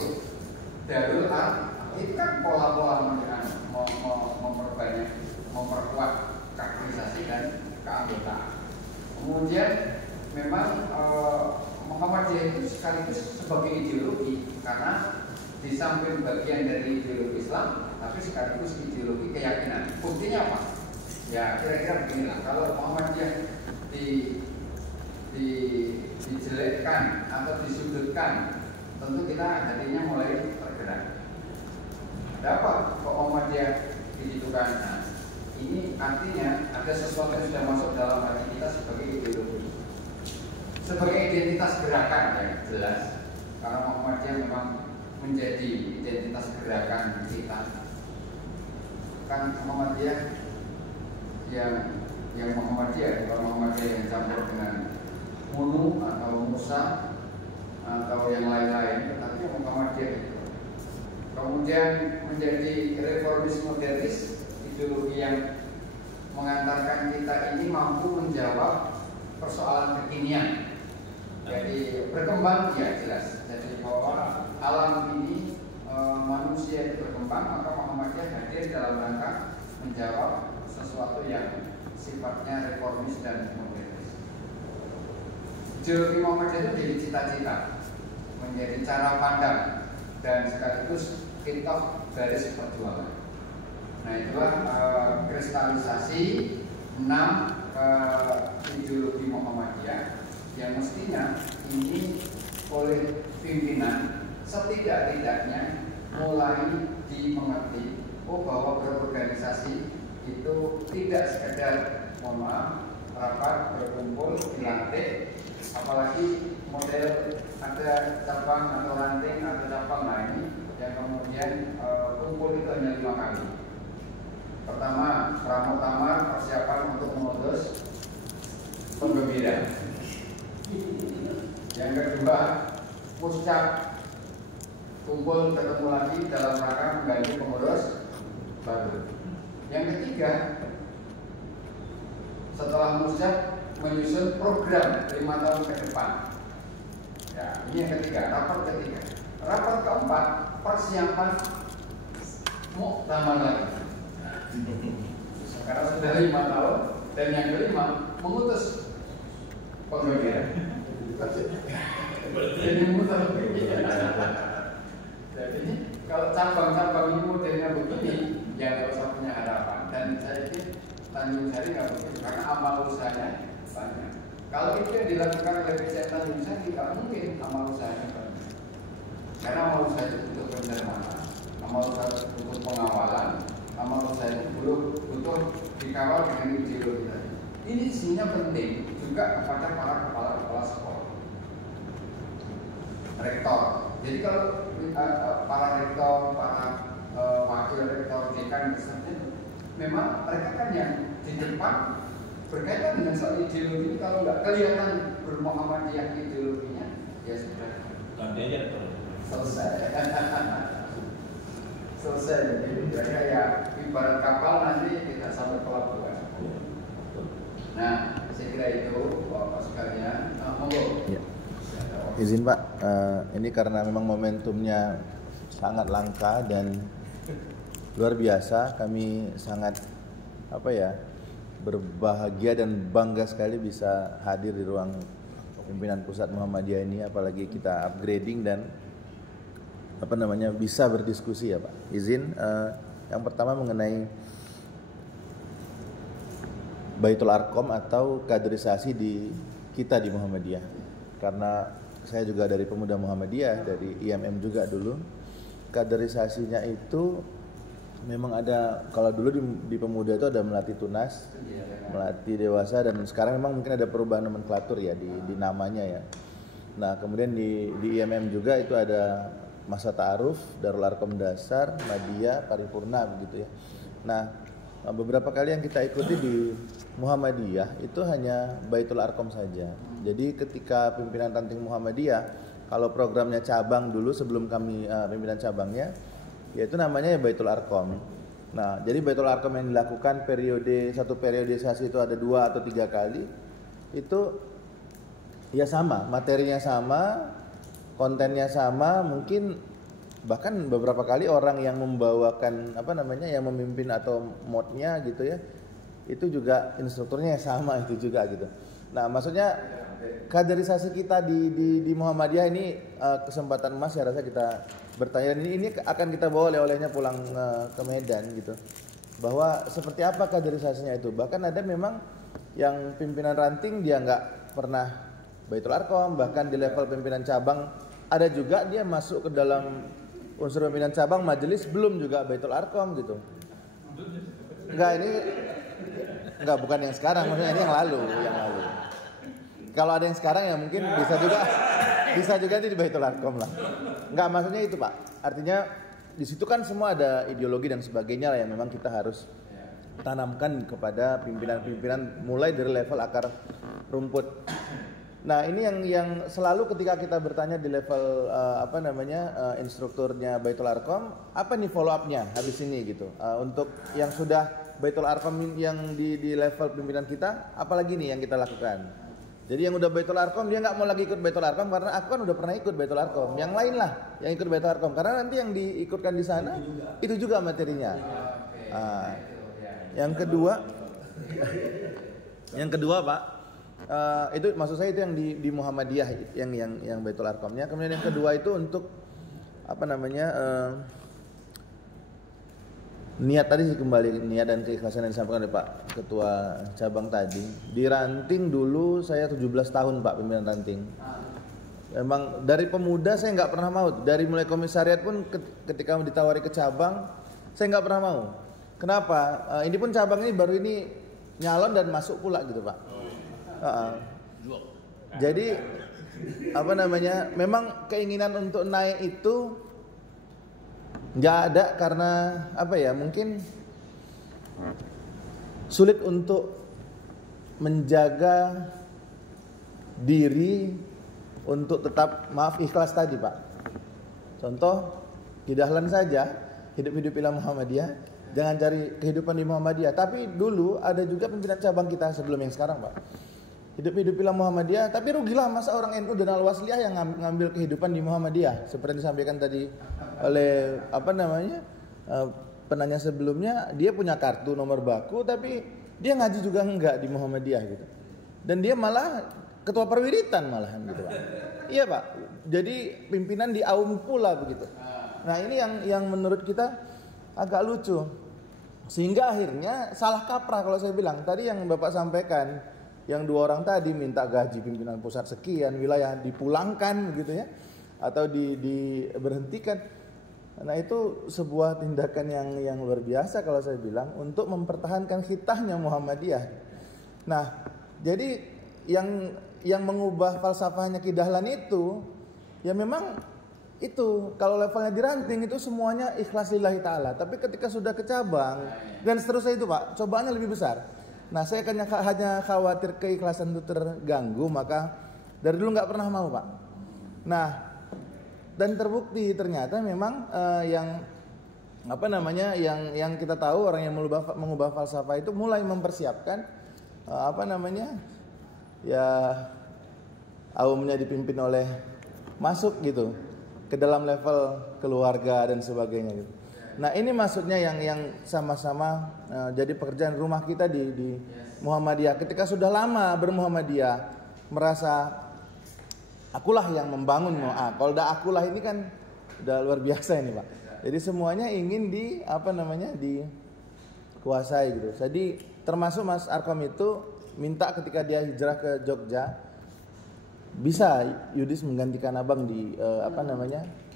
Darul itu kan pola-pola memperbanyak, memperkuat kaderisasi dan keanggotaan. Kemudian memang Muhammadiyah itu sekaligus sebagai ideologi, karena di samping bagian dari ideologi Islam, tapi sekaligus ideologi keyakinan. Buktinya apa? Ya kira-kira beginilah. Kalau Muhammadiyah dijelekkan atau disudutkan, tentu kita hatinya mulai tergerak. Ada apa kok Muhammadiyah dihidupkan? Nah, ini artinya ada sesuatu yang sudah masuk dalam hati kita sebagai ideologi, sebagai identitas gerakan, ya jelas. Karena Muhammadiyah memang menjadi identitas gerakan kita. Kan Muhammadiyah yang Muhammadiyah, kalau Muhammadiyah yang campur dengan Munu atau Musa atau yang lain-lain, tetapi Muhammadiyah itu. Kemudian menjadi reformis modernis, ideologi yang mengantarkan kita ini mampu menjawab persoalan kekinian. Jadi berkembang, ya jelas. Jadi bahwa alam ini manusia itu berkembang, maka Muhammadiyah hadir dalam rangka menjawab sesuatu yang sifatnya reformis dan modernis. Ideologi Muhammadiyah itu jadi cita-cita, menjadi cara pandang, dan sekaligus kitab garis perjuangan. Nah itulah kristalisasi 6 ideologi Muhammadiyah yang mestinya ini oleh pimpinan setidak-tidaknya mulai dimengerti, bahwa berorganisasi itu tidak sekedar mohon maaf rapat berkumpul dilantik, apalagi model ada cabang atau ranting atau cabang lain yang kemudian kumpul itu hanya 5 kali. Pertama, pramuktamar, persiapan untuk mengurus penggembira. Yang kedua, muscak, kumpul ketemu lagi dalam rangka mengganti pengurus baru. Yang ketiga, setelah muscak menyusun program 5 tahun ke depan. Ya, ini yang ketiga, rapat ketiga. Rapat keempat, persiapan muktamar lagi. Karena sudah 5 tahun, dan yang kelima mengutus penggembira. Jadi muter. Jadi kalau cabang-cabang ini modelnya begini, ya nggak usah punya harapan. Dan saya pikir Tanjung Sari nggak begitu, karena amal usahanya banyak. Kalau itu yang dilakukan oleh PCN Tanjung Sari, nggak mungkin amal usahanya banyak. Karena amal usaha itu butuh pencermatan, amal usaha itu butuh pengawalan, amal usaha itu butuh dikawal dengan ideologi tadi. Ini sebenarnya penting juga kepada para kepala sekolah, rektor. Jadi kalau para rektor, para wakil rektor, dekan, memang mereka kan yang di depan berkaitan dengan soal ideologi. Kalau nggak kelihatan bermuhammadiyah ideologinya, ya sudah. Selesai. Selesai. Jadi mereka ya ibarat kapal nanti tidak sampai pelabuhan. Nah, saya kira itu Bapak sekalian. Monggo. Ya. Izin Pak, ini karena memang momentumnya sangat langka dan luar biasa, kami sangat berbahagia dan bangga sekali bisa hadir di ruang pimpinan pusat Muhammadiyah ini, apalagi kita upgrading dan bisa berdiskusi ya Pak. Izin yang pertama mengenai Baitul Arqam atau kaderisasi di kita di Muhammadiyah. Karena saya juga dari pemuda Muhammadiyah, dari IMM juga dulu. Kaderisasinya itu memang ada, kalau dulu di pemuda itu ada melati tunas, melati dewasa, dan sekarang memang mungkin ada perubahan nomenklatur ya di namanya ya. Nah kemudian di IMM juga itu ada masa ta'aruf, Darul Arqam Dasar, Madiyah, Paripurna begitu ya. Nah beberapa kali yang kita ikuti di Muhammadiyah itu hanya Baitul Arqam saja. Jadi ketika pimpinan ranting Muhammadiyah, kalau programnya cabang dulu sebelum kami pimpinan cabangnya, yaitu namanya ya Baitul Arqam. Nah, jadi Baitul Arqam yang dilakukan satu periodisasi itu ada 2 atau 3 kali, itu ya sama, materinya sama, kontennya sama, mungkin bahkan beberapa kali orang yang membawakan yang memimpin atau modnya gitu ya, itu juga instrukturnya sama itu juga gitu. Nah, maksudnya kaderisasi kita di Muhammadiyah ini kesempatan emas ya rasa kita bertanya, dan ini akan kita bawa oleh-olehnya pulang ke Medan gitu, bahwa seperti apa kaderisasinya itu. Bahkan ada memang yang pimpinan ranting dia nggak pernah Baitul Arqam, bahkan di level pimpinan cabang ada juga dia masuk ke dalam unsur pimpinan cabang majelis belum juga Baitul Arqam gitu. Bukan yang sekarang, maksudnya ini yang lalu. Kalau ada yang sekarang ya mungkin bisa juga di Baitul Arqam lah. Enggak, maksudnya itu Pak. Artinya di situ kan semua ada ideologi dan sebagainya lah yang memang kita harus tanamkan kepada pimpinan-pimpinan mulai dari level akar rumput. Nah, ini yang selalu ketika kita bertanya di level instrukturnya Baitul Arqam, apa nih follow up-nya habis ini gitu. Untuk yang sudah Baitul Arqam yang di level pimpinan kita, apalagi nih yang kita lakukan. Jadi yang udah Baitul Arqam dia nggak mau lagi ikut Baitul Arqam karena aku kan udah pernah ikut Baitul Arqam. Yang lain lah yang ikut Baitul Arqam karena nanti yang diikutkan di sana itu juga materinya. Yang kedua Pak, itu maksud saya itu yang di Muhammadiyah yang Baitul Arqamnya. Kemudian yang kedua itu untuk niat tadi kembali, niat dan keikhlasan yang disampaikan oleh Pak Ketua Cabang tadi. Di ranting dulu saya 17 tahun Pak pimpinan ranting. Memang dari pemuda saya nggak pernah mau. Dari mulai komisariat pun ketika ditawari ke cabang saya nggak pernah mau. Kenapa? Ini pun cabang ini baru ini nyalon dan masuk pula gitu Pak. Jadi memang keinginan untuk naik itu nggak ada karena mungkin sulit untuk menjaga diri untuk tetap ikhlas tadi Pak. Contoh di Dahlan saja hidup ilah Muhammadiyah, jangan cari kehidupan di Muhammadiyah. Tapi dulu ada juga pimpinan cabang kita sebelum yang sekarang Pak, hidup ilah Muhammadiyah, tapi rugilah masa orang NU dan Al-Wasliyah yang ngambil kehidupan di Muhammadiyah. Seperti disampaikan tadi oleh penanya sebelumnya, dia punya kartu nomor baku tapi dia ngaji juga enggak di Muhammadiyah gitu. Dan dia malah ketua perwiritan malahan gitu Pak. Iya Pak. Jadi pimpinan di AUM pula begitu. Nah, ini yang menurut kita agak lucu. Sehingga akhirnya salah kaprah kalau saya bilang. Tadi yang Bapak sampaikan, yang 2 orang tadi minta gaji pimpinan pusat sekian, wilayah dipulangkan gitu ya, atau diberhentikan. Nah, itu sebuah tindakan yang luar biasa kalau saya bilang untuk mempertahankan khitahnya Muhammadiyah. Nah, jadi yang mengubah falsafahnya Ki Dahlan itu ya memang itu kalau levelnya di ranting itu semuanya ikhlas lillahi ta'ala. Tapi ketika sudah ke cabang dan seterusnya itu Pak, cobaannya lebih besar. Nah, saya hanya khawatir keikhlasan itu terganggu, maka dari dulu nggak pernah mau Pak. Nah, dan terbukti ternyata memang yang kita tahu orang yang mengubah falsafah itu mulai mempersiapkan aumnya dipimpin oleh masuk gitu ke dalam level keluarga dan sebagainya gitu. Nah, ini maksudnya yang sama-sama jadi pekerjaan rumah kita di Muhammadiyah. Ketika sudah lama bermuhammadiyah, merasa akulah yang membangun. Kalau udah akulah ini kan udah luar biasa ini Pak. Jadi semuanya ingin dikuasai gitu. Jadi termasuk Mas Arkom itu minta ketika dia hijrah ke Jogja, bisa Yudis menggantikan abang di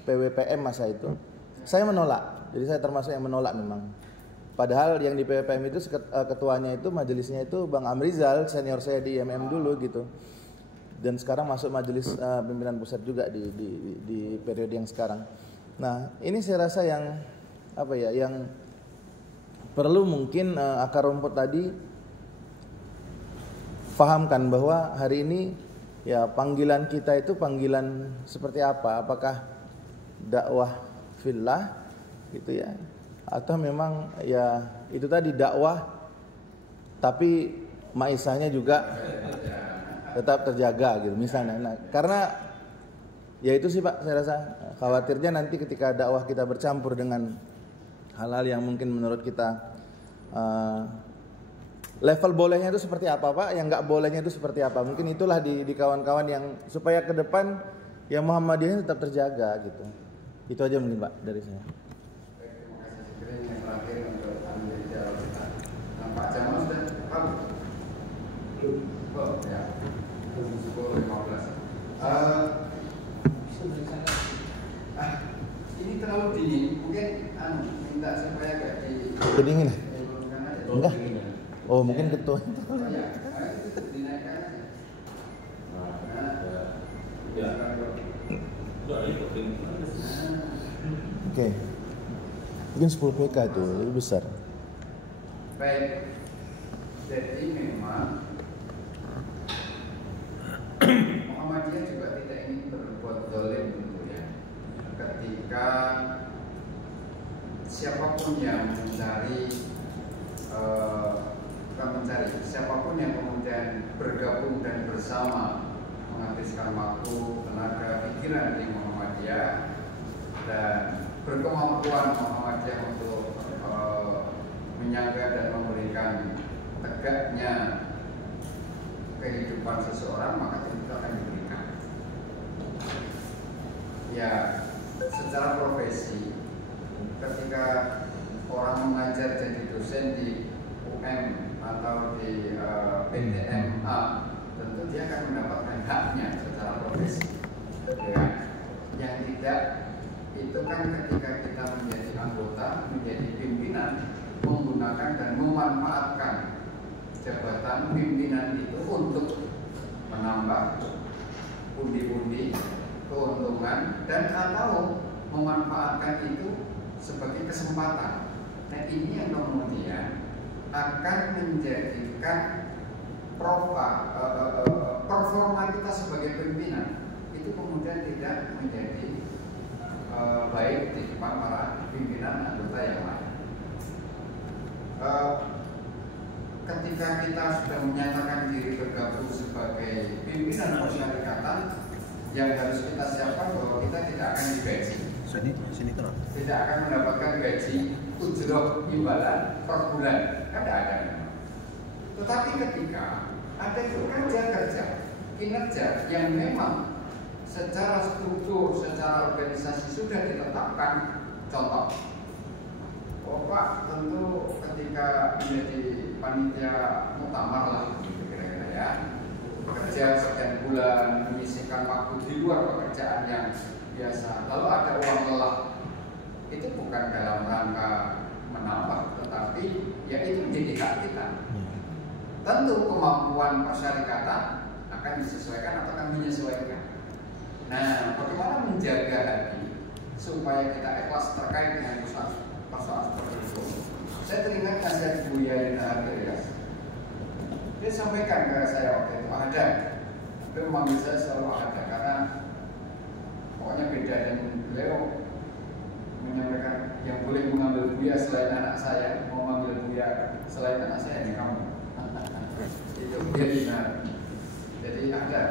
PWPM masa itu. Saya menolak. Jadi saya termasuk yang menolak memang. Padahal yang di PWPM itu ketuanya itu majelisnya itu Bang Amrizal, senior saya di IMM dulu gitu. Dan sekarang masuk majelis pimpinan pusat juga di periode yang sekarang. Nah, ini saya rasa yang perlu mungkin akar rumput tadi fahamkan bahwa hari ini ya panggilan kita itu panggilan seperti apa? Apakah dakwah fillah gitu ya? Atau memang ya itu tadi dakwah tapi maisahnya juga tetap terjaga gitu misalnya. Nah, karena ya itu sih Pak, saya rasa khawatirnya nanti ketika dakwah kita bercampur dengan hal-hal yang mungkin menurut kita level bolehnya itu seperti apa Pak, yang nggak bolehnya itu seperti apa. Mungkin itulah di kawan-kawan yang supaya ke depan ya Muhammadiyah tetap terjaga gitu. Itu aja mungkin Pak dari saya. Baik, terima kasih. Sekiranya yang terakhir untuk menjadi jawab kita. Pak Jamal sudah tahu? Belum ya. 10.15. Ini terlalu dingin, mungkin minta supaya agak kedingin ya? Enggak. Oh mungkin ketua. Ya, itu dinaikkan aja. Ya. Oke. Mungkin 10 PK itu lebih besar. Baik. Jadi memang Muhammadiyah juga tidak ingin berbuat zalim tentunya. Ketika siapapun yang siapapun yang kemudian bergabung dan bersama menghabiskan waktu, tenaga, pikiran di Muhammadiyah dan berkemampuan Muhammadiyah untuk menyangga dan memberikan tegaknya kehidupan seseorang, maka itu akan diberikan. Ya, secara profesi, ketika orang mengajar jadi dosen di UM atau di PTMA, tentu dia akan mendapatkan haknya secara profesi. Ya. Yang tidak, itu kan ketika kita menjadi anggota, menjadi pimpinan, menggunakan dan memanfaatkan jabatan pimpinan itu untuk menambah pundi-pundi keuntungan dan atau memanfaatkan itu sebagai kesempatan. Nah ini yang kemudian akan menjadikan performa kita sebagai pimpinan itu kemudian tidak menjadi baik di depan para pimpinan anggota yang lain. Ketika kita sudah menyatakan diri bergabung sebagai pimpinan persyarikatan, yang harus kita siapkan bahwa kita tidak akan digaji. Sini terus. Tidak akan mendapatkan gaji ujroh imbalan per bulan, kan tidak ada. Tetapi ketika ada kerja kinerja yang memang secara struktur, secara organisasi sudah ditetapkan, contoh. Oh Pak, tentu ketika menjadi panitia muktamar lah, kira-kira ya, bekerja sekian bulan, menyisihkan waktu di luar pekerjaan yang biasa. Lalu ada uang lelah, itu bukan dalam rangka menambah, tetapi ya itu menjadi hak kita. Tentu kemampuan persyarikatan akan disesuaikan atau akan menyesuaikan. Nah, bagaimana menjaga hati supaya kita ikhlas terkait dengan persoalan seperti itu? Saya teringat nasihat Buya Hadir ya. Dia sampaikan ke saya waktu itu ada. Dia memanggil saya selalu ada karena pokoknya beda, dan beliau menyampaikan yang boleh mengambil Buya selain anak saya, mau mengambil Buya selain anak saya ini kamu. Itu dia. Jadi ada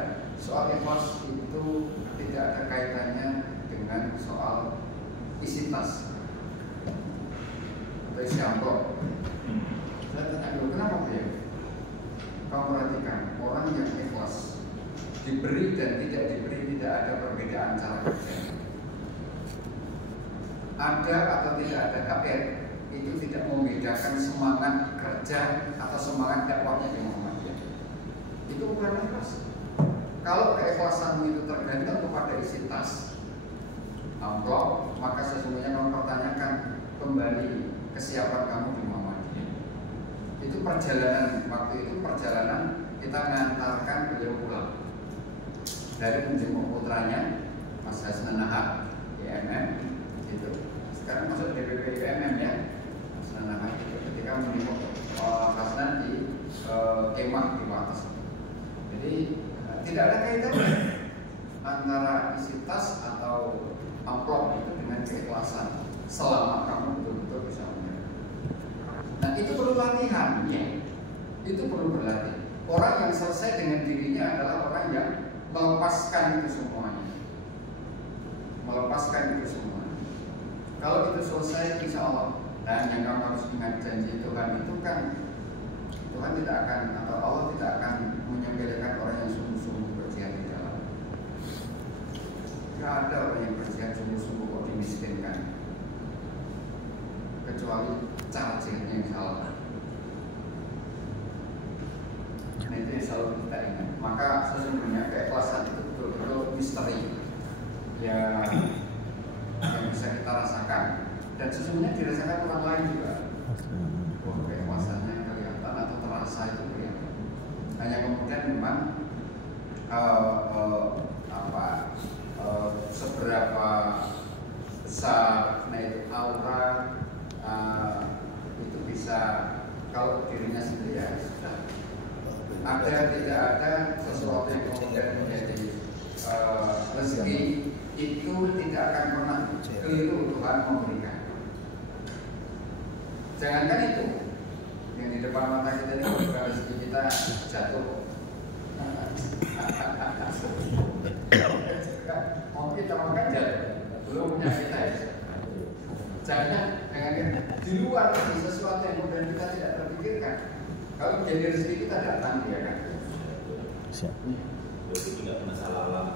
soal ikhlas itu tidak ada kaitannya dengan soal isi tas atau isi amplop. Saya tanya dulu, kenapa dia? Kamu perhatikan orang yang ikhlas diberi dan tidak diberi tidak ada perbedaan cara kerja. Ada atau tidak ada KR itu tidak membedakan semangat kerja atau semangat dakwahnya di Muhammadiyah. Itu bukan ikhlas. Kalau keikhlasanmu itu tergantung kepada isi tas, amplop, maka sesungguhnya kamu pertanyakan kembali kesiapan kamu di Muhammadiyah. Itu perjalanan, waktu itu perjalanan kita mengantarkan beliau pulang dari menjemput putranya Mas Hasnan Nahab IMM gitu. Sekarang masuk DPP IMM ya, Mas Hasnan Nahab itu ketika menjemput Hasnan di kemah di Wates. Jadi tidak ada kaitannya antara isi tas atau amplop itu dengan keikhlasan selama kamu betul-betul bisa menerima. Nah itu perlu latihan ya. Itu perlu berlatih. Orang yang selesai dengan dirinya adalah orang yang melepaskan itu semuanya. Melepaskan itu semuanya. Kalau itu selesai insya Allah. Dan yang kamu harus ingat janji Tuhan itu kan Tuhan tidak akan atau Allah tidak akan menyembelihkan orang yang sungguh-sungguh berjihad di dalam. Tidak ada orang yang berjihad sungguh-sungguh kok dimiskinkan, kecuali cara jihadnya yang salah. Nah itu yang selalu kita ingat. Maka sesungguhnya keikhlasan itu betul-betul misteri yang bisa kita rasakan dan sesungguhnya dirasakan orang lain juga. Wah keikhlasannya kelihatan atau terasa itu kelihatan. Hanya kemudian memang seberapa besar nah itu aura itu bisa kalau dirinya sendiri ya sudah ada tidak ada sesuatu yang kemudian menjadi rezeki itu tidak akan pernah keliru Tuhan memberikan. Jangankan itu yang di depan mata kita ini bukan rezeki kita jatuh. Mau kita makan jatuh belum punya kita ya. Jangan di luar ini sesuatu yang kemudian kita tidak terpikirkan. Kalau menjadi rezeki kita datang dia kan. Berarti tidak pernah salah alamat.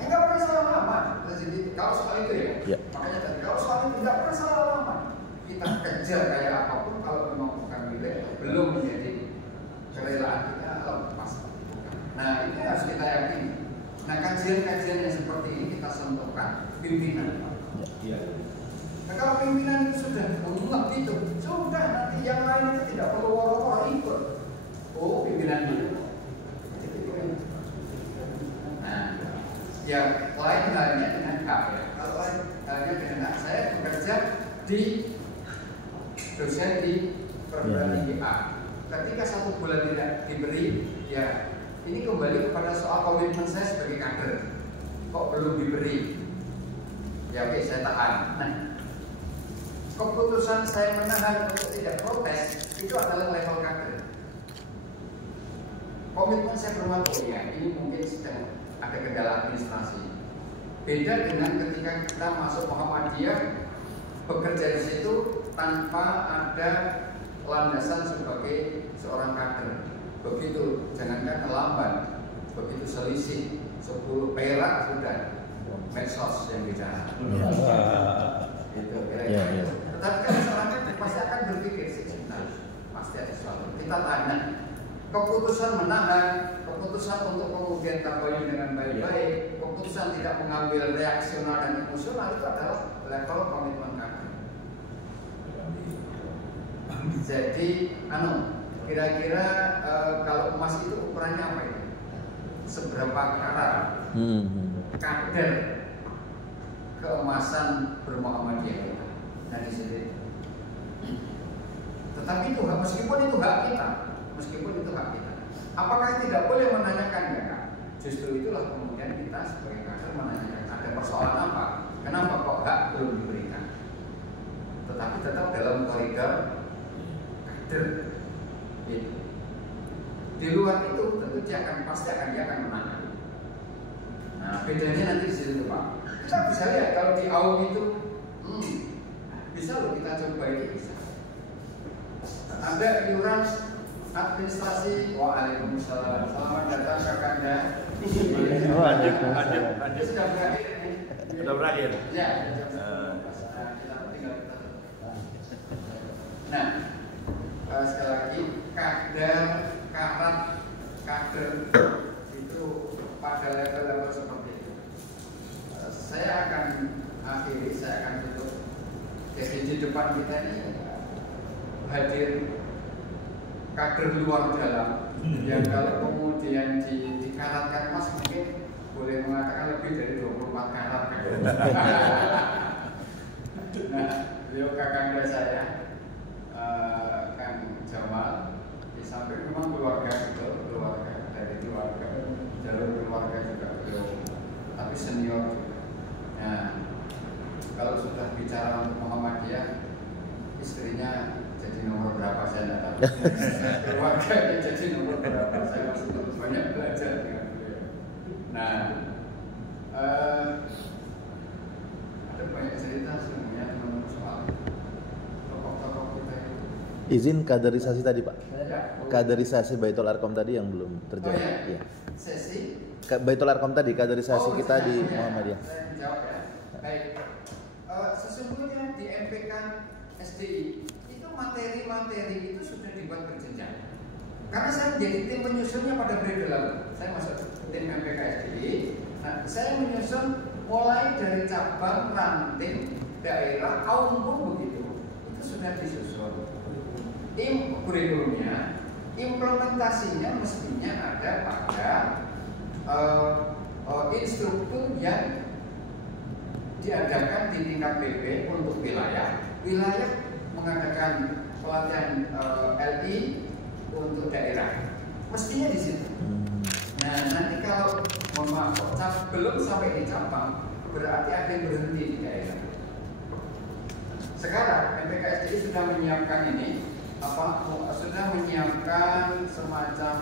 Enggak pernah salah alamat rezeki. Kalau soal itu ya. Makanya tadi kalau soal itu tidak pernah salah alamat. Kita kejar kayak apapun kalau memang bukan milik belum menjadi kerelaan kita lepas. Nah ini harus kita yakini. Nah kajian-kajian yang seperti ini kita sentuhkan pimpinan. Iya. Nah kalau pimpinan itu sudah menguap gitu, sudah nanti yang lain itu tidak perlu woro-woro ikut. Oh pimpinan itu. Nah, yang lain halnya dengan hak ya. Kalau lain halnya dengan hak, saya bekerja di dosen di perguruan tinggi A. Ketika 1 bulan tidak diberi, ya ini kembali kepada soal komitmen saya sebagai kader. Kok belum diberi? Ya oke, saya tahan. Nah, keputusan saya menahan untuk tidak protes itu adalah level kader. Komitmen saya berumah ya ini mungkin sedang ada kendala administrasi. Beda dengan ketika kita masuk Muhammadiyah bekerja di situ tanpa ada landasan sebagai seorang kader. Begitu jangankan terlambat, begitu selisih 10 perak sudah medsos yang bicara. Itu kira-kira. Tetapi kalau seorang kader pasti akan berpikir sih, pasti ada sesuatu. Kita tanya. Keputusan menahan, keputusan untuk kemudian tabayun dengan baik-baik, keputusan tidak mengambil reaksional dan emosional itu adalah level komitmen kami. Jadi, kira-kira kalau emas itu ukurannya apa ya? Seberapa karat kadar keemasan bermuhammadiyah kita? Nah di sini. Tetapi itu meskipun itu hak kita. Meskipun itu hak kita, apakah tidak boleh menanyakan ya? Justru itulah kemudian kita sebagai kader menanyakan ada persoalan apa? Kenapa kok hak belum diberikan? Tetapi tetap dalam koridor kader. Gitu. Di luar itu tentu dia akan menanya. Nah bedanya nanti di situ Pak. Kita bisa lihat kalau di AUM itu, bisa loh kita coba ini bisa. Ada iuran administrasi. Waalaikumsalam. Selamat datang Kakanda. Waalaikumsalam. Sudah berakhir ini. Sudah berakhir. Ya, kita tinggal kita tutup. Nah, sekali lagi kader itu pada level-level seperti itu. Saya akan tutup. Jadi di depan kita ini hadir kader luar dalam yang kalau kemudian dikaratkan Mas mungkin boleh mengatakan lebih dari 24 karat. Nah, beliau kakanda saya, Kang Jamal, di samping memang keluarga dari keluarga, jalur keluarga juga beliau, tapi senior juga. Nah, kalau sudah bicara untuk Muhammadiyah, istrinya jadi nomor berapa saya tidak tahu. Keluarganya jadi nomor berapa saya masih terus banyak belajar dengan beliau. Nah, ada banyak cerita sebenarnya teman-teman soal tokoh-tokoh kita itu. Izin kaderisasi tadi Pak. Ya. Kaderisasi Baitul Arkom tadi yang belum terjadi. Oh, ya. Iya. Sesi. Baitul Arkom tadi kaderisasi kita di ya. Muhammadiyah. Saya menjawab ya. Baik. Sesungguhnya di MPK SDI itu materi-materi itu sudah dibuat berjenjang. Karena saya menjadi tim penyusunnya pada periode lalu. Saya masuk tim MPK SDI. Nah, saya menyusun mulai dari cabang, ranting, daerah, kaum pun begitu. Itu sudah disusun. Kurikulumnya, implementasinya mestinya ada pada instruktur yang diadakan di tingkat PP untuk wilayah mengadakan pelatihan LI untuk daerah, mestinya di situ. Nah, nanti kalau mohon maaf, belum sampai di cabang, berarti ada yang berhenti di daerah. Sekarang MPK SDI sudah menyiapkan sudah menyiapkan semacam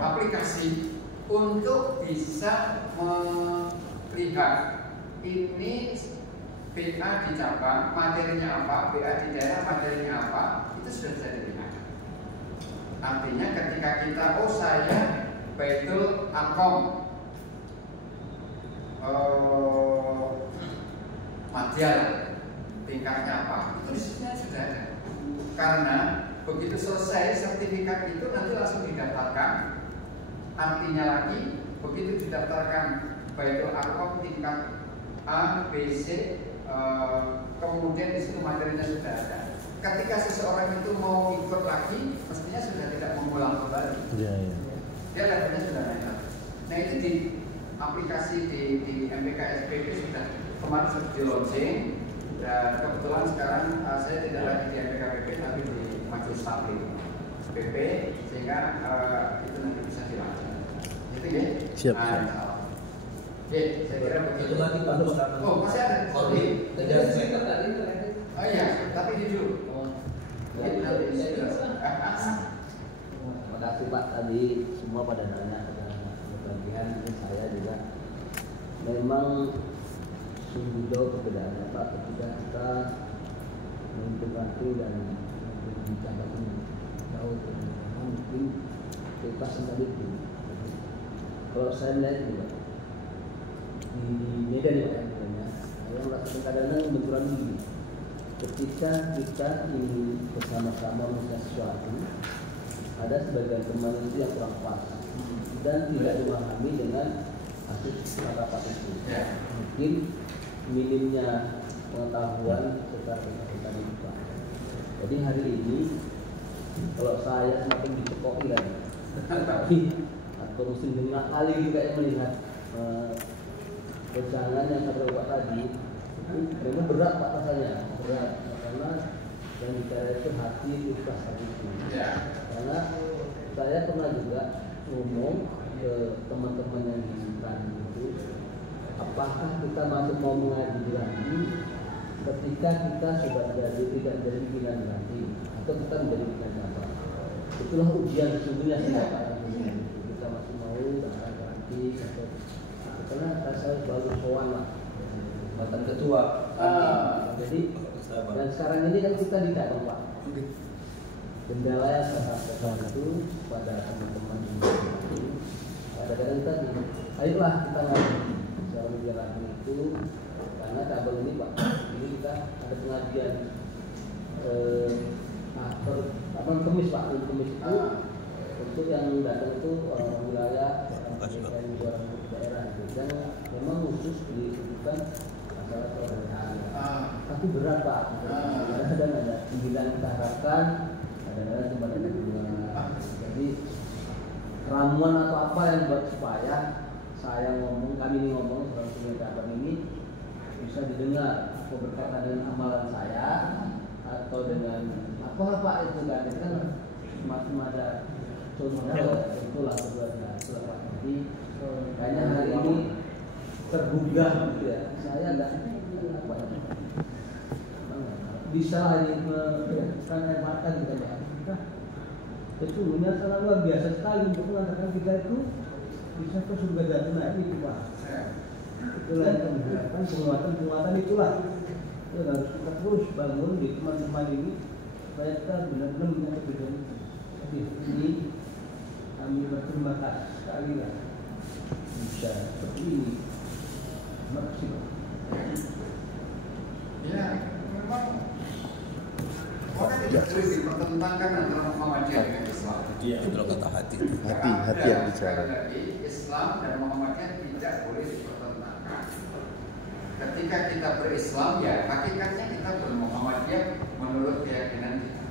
aplikasi untuk bisa melihat ini BA di cabang materinya apa, BA di daerah materinya apa, itu sudah bisa dilihat. Artinya ketika kita, saya Baitul Arkom Madya tingkatnya apa, itu disini sudah ada. Karena begitu selesai sertifikat itu nanti langsung didaftarkan. Artinya lagi begitu didaftarkan Baitul Arkom tingkat A, B, C, kemudian di situ materinya sudah ada. Ketika seseorang itu mau ikut lagi, mestinya sudah tidak mengulang kembali. Iya. Dia levelnya sudah naik. Nah itu di aplikasi di MPK SPP sudah kemarin sudah di launching, dan kebetulan sekarang saya tidak lagi di MPK PP tapi di Majelis Taklim PP, sehingga itu nanti bisa dilakukan. Itu ya. Siap. Oke, saya kira begitu. Itu lagi Pak Ustaz. Oh, masih ada. Oke. Kejar center tadi itu. Oh iya, tapi di dulu. Terima kasih Pak, tadi semua pada nanya bagian saya juga memang sungguh jauh perbedaannya Pak ketika kita mengintegrasi dan berbicara jauh berbeda mungkin kita sendiri itu. Kalau saya lihat juga di Medan ya saya merasa kadang-kadang benturan begini. Ketika kita ingin bersama-sama melakukan sesuatu, ada sebagian teman itu yang kurang pas dan tidak memahami dengan hasil rapat itu. Mungkin minimnya pengetahuan secara kita lupa. Jadi hari ini kalau saya semakin dicekoki lagi, tapi atau mungkin dengan kali juga yang melihat pegangan yang saya buat tadi, memang berat Pak rasanya, berat karena yang bicara itu hati ikhlas hati itu. Karena saya pernah juga ngomong ke teman-teman yang di Bandung itu, apakah kita masih mau mengaji lagi ketika kita sudah tidak jadi pimpinan lagi atau kita menjadi pimpinan apa? Itulah ujian sesungguhnya siapa kita masih mau lagi atau karena saya baru sowan lah mantan ketua. Jadi dan sekarang ini kan kita tidak Pak. kendala yang saya sampaikan itu pada teman-teman ini. Kadang-kadang tadi, ayolah kita ngaji dalam menjalankan itu, karena cabang ini Pak, ini kita ada pengajian Kemis Pak, Kemis itu untuk yang datang itu orang wilayah, orang daerah itu, dan memang khusus ditujukan masalah keberanian. Tapi berat Pak, kadang-kadang ada 9 kita harapkan, kadang-kadang cuma ada 2. Jadi ramuan atau apa yang buat supaya saya ngomong, kami ini ngomong soal punya cabang ini bisa didengar, atau berkaitan dengan amalan saya atau dengan apa Pak itu kan, itu kan semacam ada contohnya itulah sebenarnya. Jadi kayaknya hari ini tergugah gitu ya, saya nggak apa bisa hari kan hebatkan gitu ya. Sesungguhnya sangat luar biasa sekali untuk mengatakan kita itu bisa ke surga jannah itu Pak. Itulah yang kami harapkan, penguatan itulah yang harus kita terus bangun di teman-teman ini supaya kita benar-benar menjadi tujuan itu. Jadi ini kami berterima kasih sekali lah bisa seperti ini. Terima kasih Pak. Ya, memang orang tidak boleh dipertentangkan antara Muhammadiyah dengan Islam. Iya, itu kata hati. Hati yang bicara. Islam dan Muhammadiyah tidak boleh dipertentangkan. Ketika kita berislam, ya hakikatnya kita bermuhammadiyah menurut keyakinan kita.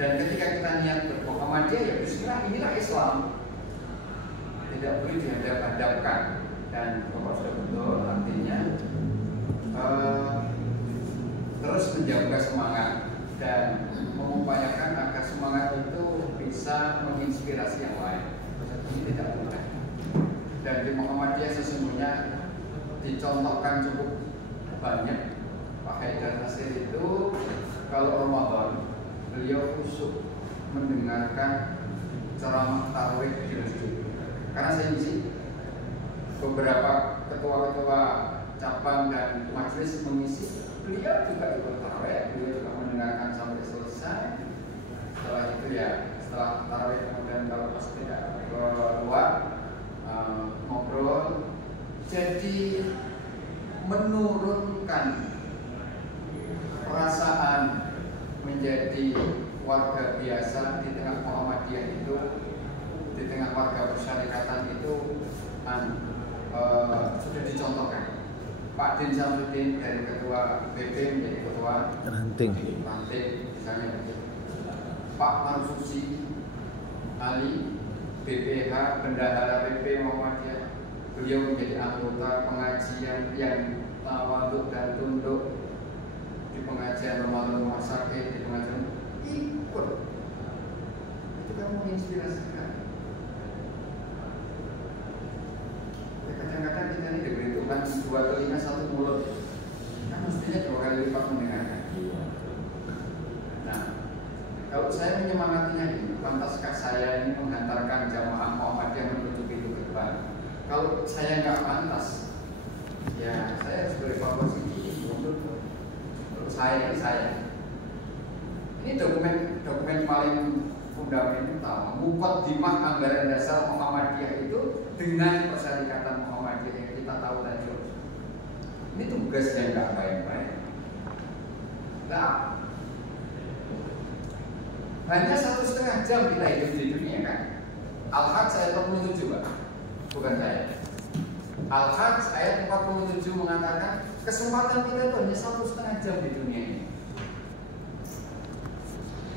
Dan ketika kita niat bermuhammadiyah, ya bismillah, inilah Islam. Tidak boleh dihadap-hadapkan. Dan Bapak sudah betul artinya terus menjaga semangat dan mengupayakan agar semangat itu bisa menginspirasi yang lain. Ini tidak mudah. Dan di Muhammadiyah sesungguhnya dicontohkan cukup banyak. Pak Haidar Nasir itu kalau Ramadan beliau khusyuk mendengarkan ceramah tarawih di masjid. Karena saya isi beberapa ketua-ketua cabang dan majelis mengisi, beliau juga ikut tarawih, beliau juga mendengarkan sampai selesai. Setelah itu ya, setelah tarawih kemudian kalau pas tidak keluar ngobrol, jadi menurunkan perasaan menjadi warga biasa di tengah Muhammadiyah itu, di tengah warga persyarikatan itu sudah dicontohkan. Pak Din Samsudin dari ketua BP menjadi ketua ranting misalnya. Pak Marsusi Ali BPH Bendahara BP Muhammadiyah, beliau menjadi anggota pengajian yang tawaduk dan tunduk di pengajian Ramadan rumah sakit, di pengajian ikut. Itu kan menginspirasikan. Kadang-kadang kita ini diberi Tuhan 2 telinga 1 mulut, kan mestinya 2 kali lipat mendengarkan. Nah, kalau saya menyemangatinya ini, pantaskah saya ini menghantarkan jamaah Muhammadiyah menuju pintu gerbang? Kalau saya nggak pantas, ya saya harus berevaluasi untuk saya. Ini dokumen paling fundamental, muqaddimah anggaran dasar Muhammadiyah itu dengan persyarikatan Muhammadiyah yang kita tahu tadi. Ini tugas yang nggak baik-baik. Nah, hanya 1,5 jam kita hidup di dunia kan. Al-Hajj ayat 47 Pak, bukan saya. Al-Hajj ayat 47 mengatakan kesempatan kita itu hanya 1,5 jam di dunia ini.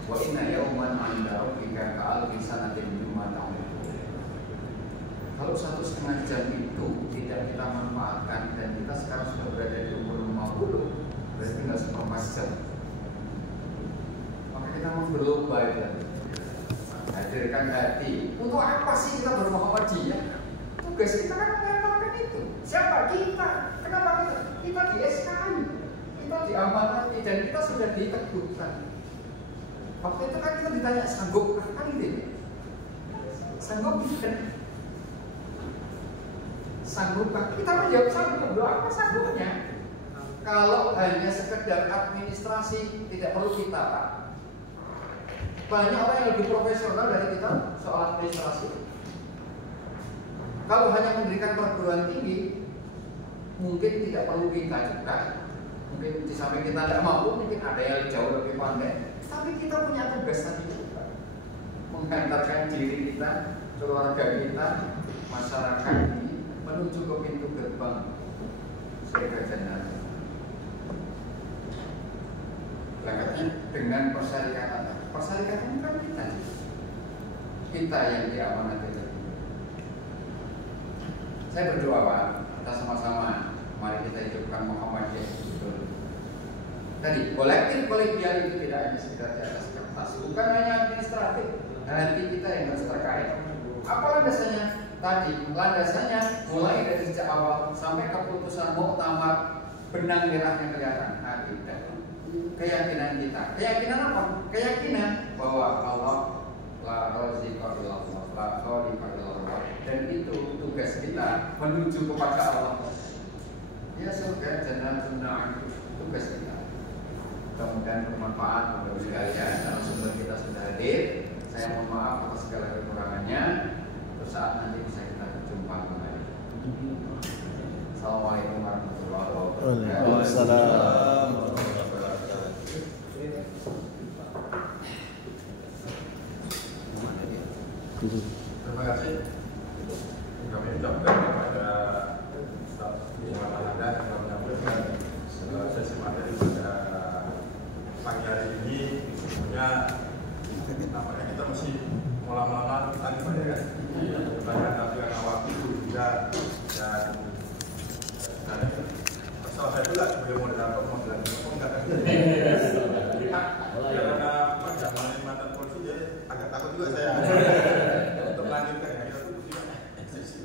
Wa inna yawman 'inda rabbika ka'alfi sanatin mimma ta'malun. Kalau 1,5 jam itu tidak kita manfaatkan dan kita sekarang sudah berada di umur 50, berarti tinggal 1,4 jam. Maka kita mau berlomba ya. Hadirkan hati. Untuk apa sih kita bermuhammadiyah? Tugas kita kan mengantarkan itu. Siapa kita? Kenapa kita? Kita di SKI, kita diamanati dan kita sudah diteguhkan. Waktu itu kan kita ditanya sanggup kan gitu. Sanggup kan? Sanggup kan? Kita menjawab sanggup. Apa sanggupnya? Kalau hanya sekedar administrasi tidak perlu kita Pak. Banyak orang yang lebih profesional dari kita soal administrasi. Kalau hanya mendirikan perguruan tinggi, mungkin tidak perlu kita juga. Mungkin di samping kita tidak mampu, mungkin ada yang jauh lebih pandai. Tapi kita punya tugas tadi juga, mengantarkan diri kita, keluarga kita, masyarakat ini menuju ke pintu gerbang surga jannah. Berangkatnya dengan persyarikatan. Persyarikatan kan kita yang diamanati. Saya berdoa Pak, kita sama-sama mari kita hidupkan Muhammadiyah betul. Tadi kolektif kolegial itu tidak hanya sekedar di atas kertas, bukan hanya administratif, hati kita yang harus terkait. Apa landasannya? Tadi landasannya mulai dari sejak awal sampai keputusan muktamar, benang merahnya kelihatan akidah. Keyakinan kita. Keyakinan apa? Keyakinan bahwa Allah la raziqa illallah, la khaliqa illallah. Dan itu tugas kita menuju kepada Allah. Ya surga jannatun na'im, tugas kita. Mudah-mudahan bermanfaat bagi sekalian. Narasumber kita sudah hadir. Saya mohon maaf atas segala kekurangannya. Terus saat nanti bisa kita berjumpa kembali. Assalamualaikum warahmatullahi wabarakatuh. Waalaikumsalam. Terima kasih. Kami ucapkan kepada Ustaz Muhammad Anda yang telah menyampaikan sesi materi pada pagi hari ini. Sebenarnya nampaknya kita masih malam-malam tadi pada kan. Banyak tapi karena waktu juga dan masalah saya pula sebagai moderator mau dilanjutkan enggak kan? Karena zaman mantan polisi dia agak takut juga saya untuk melanjutkan ya kita tunggu juga sesi